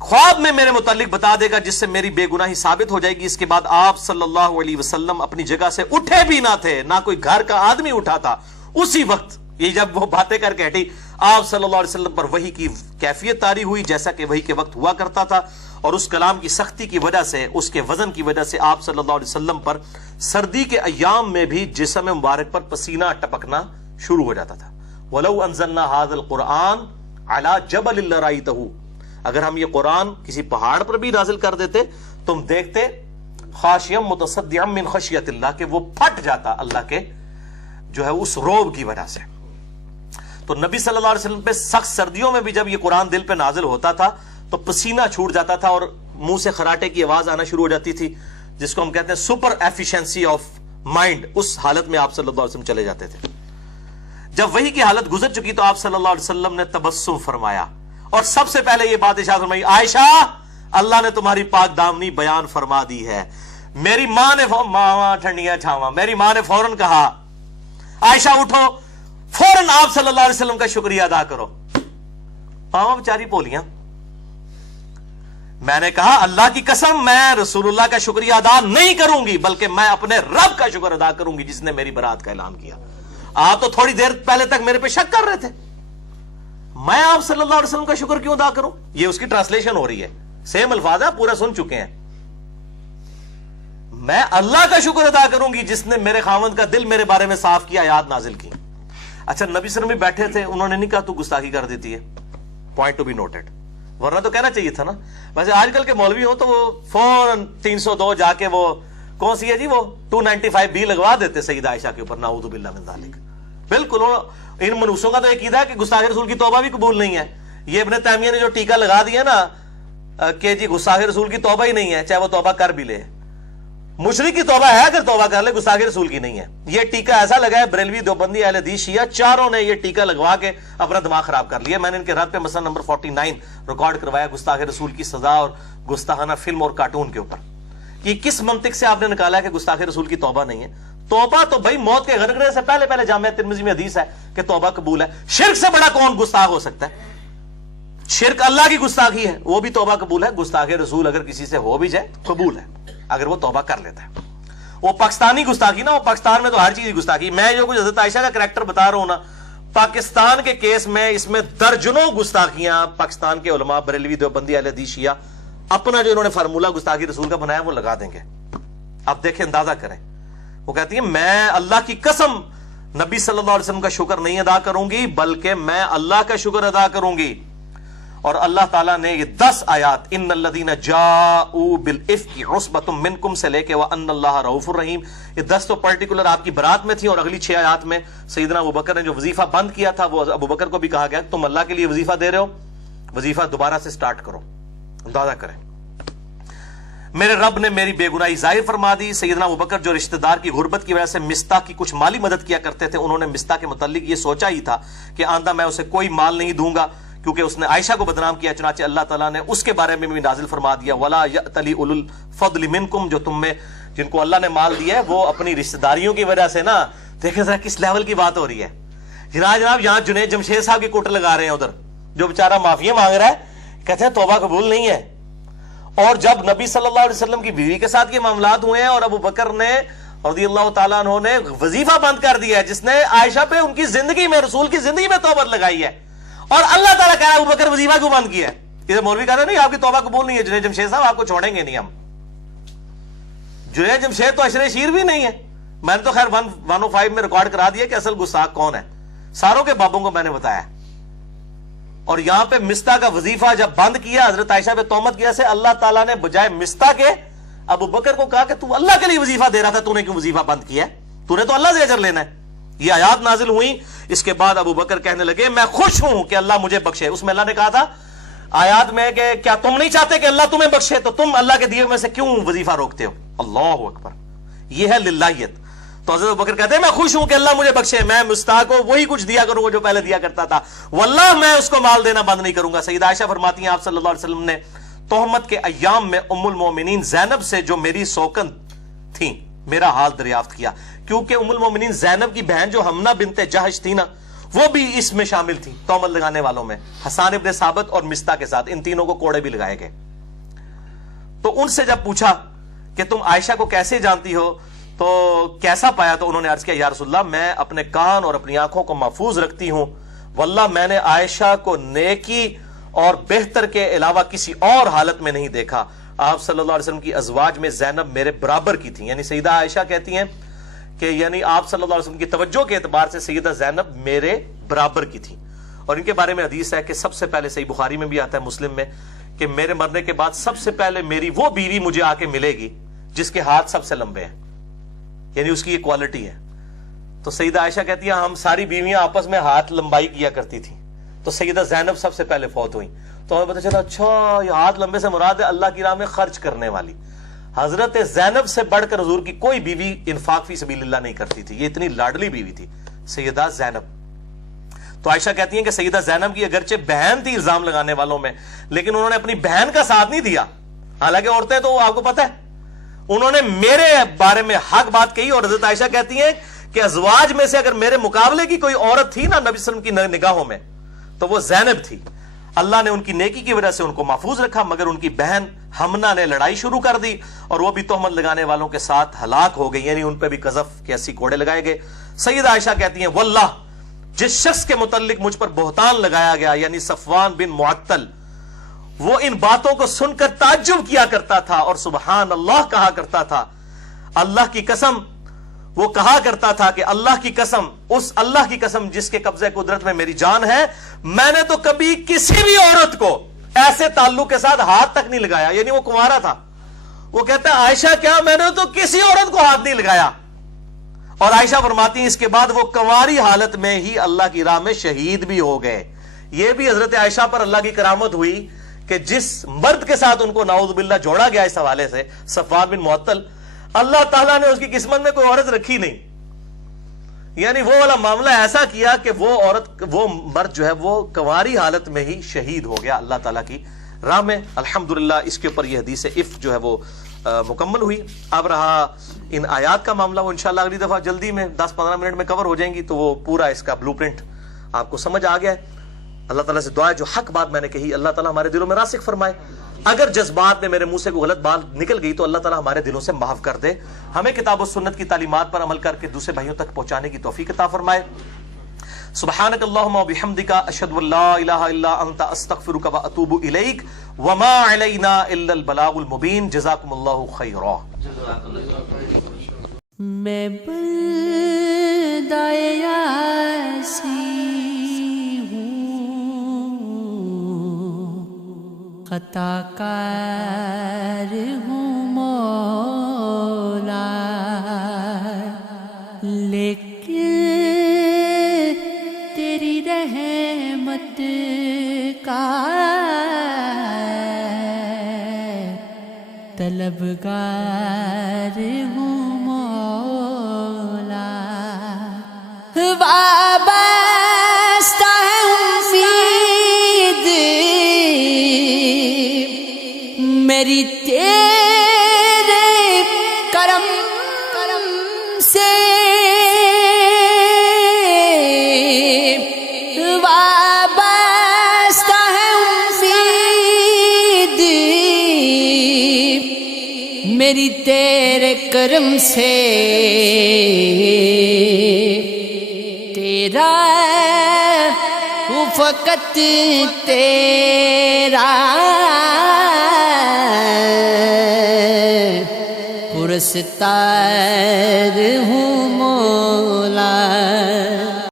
خواب میں میرے متعلق بتا دے گا جس سے میری بے گناہی ثابت ہو جائے گی. اس کے بعد آپ صلی اللہ علیہ وسلم اپنی جگہ سے اٹھے بھی نہ تھے، نہ کوئی گھر کا آدمی اٹھا تھا. اسی وقت یہ جب وہ باتیں کر کے ہٹی، آپ صلی اللہ علیہ وسلم پر وحی کی کیفیت طاری ہوئی جیسا کہ وحی کے وقت ہوا کرتا تھا، اور اس کلام کی سختی کی وجہ سے، اس کے وزن کی وجہ سے آپ صلی اللہ علیہ وسلم پر سردی کے ایام میں بھی جسم مبارک پر پسینہ ٹپکنا شروع ہو جاتا تھا. وَلَوْ أَنزَلْنَا هَذَا الْقُرْآنَ عَلَى جَبَلٍ لَرَأَيْتَهُ. اگر ہم یہ قرآن کسی پہاڑ پر بھی نازل کر دیتے تم دیکھتے خاشعا متصدعا من خشیت اللہ، کہ وہ پھٹ جاتا اللہ کے جو ہے اس روب کی وجہ سے. تو نبی صلی اللہ علیہ وسلم پہ سخت سردیوں میں بھی جب یہ قرآن دل پہ نازل ہوتا تھا تو پسینہ چھوٹ جاتا تھا اور منہ سے خراٹے کی آواز آنا شروع ہو جاتی تھی، جس کو ہم کہتے ہیں سپر ایفیشنسی آف مائنڈ. اس حالت میں آپ صلی اللہ علیہ وسلم چلے جاتے تھے. جب وحی کی حالت گزر چکی تو آپ صلی اللہ علیہ وسلم نے تبسم فرمایا اور سب سے پہلے یہ بات ارشاد فرمائی، عائشہ اللہ نے تمہاری پاک دامنی بیان فرما دی ہے. میری ماں نے ماں ٹھنڈیاں چھاواں، میری ماں نے فوراً کہا عائشہ اٹھو، فوراً آپ صلی اللہ علیہ وسلم کا شکریہ ادا کرو. ماما بیچاری بولیاں. میں نے کہا اللہ کی قسم میں رسول اللہ کا شکریہ ادا نہیں کروں گی، بلکہ میں اپنے رب کا شکر ادا کروں گی جس نے میری برات کا اعلان کیا. آپ تو تھوڑی دیر پہلے تک میرے پہ شک کر رہے تھے، میں آپ صلی اللہ علیہ وسلم کا شکر کیوں ادا کروں؟ یہ اس کی ٹرانسلیشن ہو رہی ہے، سیم الفاظ ہے، پورا سن چکے ہیں. میں اللہ کا شکر ادا کروں گی جس نے میرے خاوند کا دل میرے بارے میں صاف کیا، آیات نازل کی. اچھا نبی صلی اللہ علیہ وسلم بیٹھے تھے، انہوں نے نہیں کہا تو گستاخی کر دیتی ہے، پوائنٹ ٹو بی نوٹڈ، ورنہ تو کہنا چاہیے تھا نا. ویسے آج کل کے مولوی ہو تو وہ فوراً 302 جا کے وہ کون سی ہے جی وہ 295 لگوا دیتے سیدہ عائشہ کے اوپر، نعوذ باللہ من ذالک. بالکل ان منوسوں کا تو یہ عقیدہ ہے کہ گستاخ رسول کی توبہ بھی قبول نہیں ہے. یہ ابن تیمیہ نے جو ٹیکہ لگا دیا نا کہ جی گستاخ رسول کی توبہ ہی نہیں ہے، چاہے وہ توبہ کر بھی لے. مشرک کی توبہ ہے اگر توبہ کر لے، گستاخ رسول کی نہیں ہے. یہ ٹیکہ ایسا لگا ہے بریلوی، دیوبندی، اہل حدیث، شیعہ چاروں نے یہ ٹیکہ لگوا کے اپنا دماغ خراب کر لیا. میں نے ان کے رد پہ مثلا نمبر 49 ریکارڈ کروایا گستاخ رسول کی سزا اور گستاخانہ فلم اور کارٹون کے اوپر. یہ کس منطق سے آپ نے نکالا ہے کہ گستاخ رسول کی توبہ نہیں ہے؟ توبہ تو بھائی موت کے غرغرے سے پہلے جامعہ ترمذی میں حدیث ہے کہ توبہ قبول ہے. شرک سے بڑا کون گستاخ ہو سکتا ہے؟ شرک اللہ کی گستاخی ہے، وہ بھی توبہ قبول ہے. گستاخ رسول اگر کسی سے ہو بھی جائے قبول ہے اگر وہ توبہ کر لیتا ہے. وہ پاکستانی گستاخی نا، وہ پاکستان میں تو ہر چیز گستاخی. میں جو کچھ حضرت عائشہ کا کریکٹر بتا رہا ہوں نا، پاکستان کے کیس میں اس میں درجنوں گستاخیاں پاکستان کے علماء بریلوی، دیوبندی، اہل حدیث، شیعہ اپنا جو انہوں نے فارمولہ گستاخی رسول کا بنایا وہ لگا دیں گے. اب دیکھیں، اندازہ کریں. وہ کہتی ہیں میں اللہ کی قسم نبی صلی اللہ علیہ وسلم کا شکر نہیں ادا کروں گی بلکہ میں اللہ کا شکر ادا کروں گی. اور اللہ تعالیٰ نے یہ 10 آیات ان الذین جاؤوا بالافک عصبۃ منکم سے لے کے وان اللہ رؤوف الرحیم، یہ 10 تو پرٹیکولر آپ کی برات میں تھی، اور اگلی 6 آیات میں سیدنا ابوبکر نے جو وظیفہ بند کیا تھا وہ ابوبکر کو بھی کہا گیا تم اللہ کے لیے وظیفہ دے رہے ہو، وظیفہ دوبارہ سے سٹارٹ کرو. اندازہ کریں، میرے رب نے میری بے گناہی ظاہر فرما دی. سیدنا ابوبکر جو رشتہ دار کی غربت کی وجہ سے مستح کی کچھ مالی مدد کیا کرتے تھے، انہوں نے مستح کے متعلق یہ سوچا ہی تھا کہ آئندہ میں اسے کوئی مال نہیں دوں گا کیونکہ اس نے عائشہ کو بدنام کیا. چنانچہ اللہ تعالیٰ نے اس کے بارے میں بھی نازل فرما دیا وَلَا يَأْتَلِ أُولُو الْفَضْلِ مِنْكُمْ، جو تم میں جن کو اللہ نے مال دیا ہے وہ اپنی رشتہ داریوں کی وجہ سے نا، دیکھیں ذرا کس لیول کی بات ہو رہی ہے. جناب یہاں جنید جمشید صاحب کی کوٹر لگا رہے ہیں، ادھر جو بیچارہ معافیا مانگ رہا ہے کہتے ہیں توبہ قبول نہیں ہے. اور جب نبی صلی اللہ علیہ وسلم کی بیوی کے ساتھ یہ معاملات ہوئے ہیں اور ابو بکر نے رضی اللہ تعالیٰ عنہ نے وظیفہ بند کر دیا ہے جس نے عائشہ پہ ان کی زندگی میں، رسول کی زندگی میں توبہ لگائی ہے، اور اللہ تعالیٰ کہہ رہا ہے ابو بکر وظیفہ کیوں بند کیا ہے؟ ادھر مولوی کہہ رہے نہیں آپ کی توبہ قبول نہیں ہے، جنید جمشید صاحب آپ کو چھوڑیں گے نہیں ہم. جنید جمشید تو عشر شیر بھی نہیں ہے. میں نے تو خیر 105 میں ریکارڈ کرا دیا کہ اصل گستاخ کون ہے، ساروں کے بابوں کو میں نے بتایا. اور یہاں پہ مستح کا وظیفہ جب بند کیا حضرت عائشہ پہ تہمت کیا سے اللہ تعالیٰ نے بجائے مستح کے ابو بکر کو کہا کہ تو اللہ کے لیے وظیفہ دے رہا تھا، تو نے کیوں وظیفہ بند کیا؟ تو نے تو اللہ سے اجر لینا ہے. یہ آیات نازل ہوئی. اس کے بعد ابو بکر کہنے لگے میں خوش ہوں کہ اللہ مجھے بخشے. اس میں اللہ نے کہا تھا آیات میں کہ کیا تم نہیں چاہتے کہ اللہ تمہیں بخشے، تو تم اللہ کے دیے میں سے کیوں وظیفہ روکتے ہو؟ اللہ اکبر، یہ ہے للہیت. تو حضرت ابوبکر کہتے ہیں میں خوش ہوں کہ اللہ مجھے بخشے، میں مستح کو وہی کچھ دیا کروں گا جو پہلے دیا کرتا تھا، واللہ میں اس کو مال دینا بند نہیں کروں گا. سیدہ عائشہ فرماتی ہیں آپ صلی اللہ علیہ وسلم نے تہمت کے ایام میں ام المومنین زینب سے جو میری سوکن تھیں میرا حال دریافت کیا، کیونکہ ام المومنین زینب کی بہن جو حمنہ بنت جہش تھی نا وہ بھی اس میں شامل تھی تہمت لگانے والوں میں، حسان ابن ثابت اور مستح کے ساتھ، ان تینوں کو کوڑے بھی لگائے گئے. تو ان سے جب پوچھا کہ تم عائشہ کو کیسے جانتی ہو تو کیسا پایا، تو انہوں نے عرض کیا یا رسول اللہ میں اپنے کان اور اپنی آنکھوں کو محفوظ رکھتی ہوں، واللہ میں نے عائشہ کو نیکی اور بہتر کے علاوہ کسی اور حالت میں نہیں دیکھا. آپ صلی اللہ علیہ وسلم کی ازواج میں زینب میرے برابر کی تھی، یعنی سیدہ عائشہ کہتی ہیں کہ یعنی آپ صلی اللہ علیہ وسلم کی توجہ کے اعتبار سے سیدہ زینب میرے برابر کی تھی. اور ان کے بارے میں حدیث ہے کہ سب سے پہلے صحیح بخاری میں بھی آتا ہے، مسلم میں، کہ میرے مرنے کے بعد سب سے پہلے میری وہ بیوی مجھے آ کے ملے گی جس کے ہاتھ سب سے لمبے ہیں، یعنی اس کی یہ کوالٹی ہے. تو سیدہ عائشہ کہتی ہے ہم ساری بیویاں آپس میں ہاتھ لمبائی کیا کرتی تھی، تو سیدہ زینب سب سے پہلے فوت ہوئی. تو ہمیں پتہ چلا اچھا یہ ہاتھ لمبے سے مراد ہے اللہ کی راہ میں خرچ کرنے والی. حضرت زینب سے بڑھ کر حضور کی کوئی بیوی انفاق فی سبیل اللہ نہیں کرتی تھی، یہ اتنی لاڈلی بیوی تھی سیدہ زینب. تو عائشہ کہتی ہیں کہ سیدہ زینب کی اگرچہ بہن تھی الزام لگانے والوں میں، لیکن انہوں نے اپنی بہن کا ساتھ نہیں دیا. حالانکہ عورتیں تو آپ کو پتہ ہے انہوں نے میرے بارے میں حق بات کہی. اور حضرت عائشہ کہتی ہیں کہ ازواج میں سے اگر میرے مقابلے کی کوئی عورت تھی نا نبی صلی اللہ علیہ وسلم کی نگاہوں میں تو وہ زینب تھی. اللہ نے ان کی نیکی کی وجہ سے ان کو محفوظ رکھا, مگر ان کی بہن حمنہ نے لڑائی شروع کر دی اور وہ بھی تہمت لگانے والوں کے ساتھ ہلاک ہو گئی, یعنی ان پہ بھی قذف کے 80 کوڑے لگائے گئے. سیدہ عائشہ کہتی ہیں واللہ جس شخص کے متعلق مجھ پر بہتان لگایا گیا یعنی صفوان بن معطل, وہ ان باتوں کو سن کر تعجب کیا کرتا تھا اور سبحان اللہ کہا کرتا تھا. اللہ کی قسم, وہ کہا کرتا تھا کہ اللہ کی قسم, اس اللہ کی قسم جس کے قبضے قدرت میں میری جان ہے, میں نے تو کبھی کسی بھی عورت کو ایسے تعلق کے ساتھ ہاتھ تک نہیں لگایا. یعنی وہ کنوارا تھا. وہ کہتا ہے عائشہ کیا میں نے تو کسی عورت کو ہاتھ نہیں لگایا. اور عائشہ فرماتی ہیں اس کے بعد وہ کنواری حالت میں ہی اللہ کی راہ میں شہید بھی ہو گئے. یہ بھی حضرت عائشہ پر اللہ کی کرامت ہوئی کہ جس مرد کے ساتھ ان کو نعوذ باللہ جوڑا گیا اس حوالے سے, صفوان بن معطل, اللہ تعالیٰ نے اس کی قسمت میں کوئی عورت رکھی نہیں. یعنی وہ والا معاملہ ایسا کیا کہ وہ عورت, وہ مرد جو ہے وہ کنواری حالت میں ہی شہید ہو گیا اللہ تعالیٰ کی راہ میں. الحمدللہ اس کے اوپر یہ حدیث عفت جو ہے وہ مکمل ہوئی. اب رہا ان آیات کا معاملہ, وہ انشاءاللہ اگلی دفعہ جلدی میں 10-15 منٹ میں کور ہو جائیں گی, تو وہ پورا اس کا بلو پرنٹ آپ کو سمجھ آ گیا ہے. اللہ تعالیٰ سے دعا ہے جو حق بات میں نے کہی اللہ تعالیٰ ہمارے دلوں میں راسخ فرمائے. اگر جذبات میں میرے منہ سے کوئی غلط بات نکل گئی تو اللہ تعالیٰ ہمارے دلوں سے معاف کر دے. ہمیں کتاب و سنت کی تعلیمات پر عمل کر کے دوسرے بھائیوں تک پہنچانے کی توفیق عطا فرمائے. سبحانک اللہم و بحمدک اشہد ان لا الہ الا انت استغفرک و اتوب الیک وما علینا الا البلاغ المبین. جزاکم اللہ خیرا. میں بندہ یاسی خطا کار ہوں مولا, لیکن تیری رحمت کا طلبگار ہوں مولا. وابستہ ہے امید میری تیرے کرم سے, وابستہ ہے امید میری تیرے کرم سے. تیرا فقط تیرا پرستار ہوں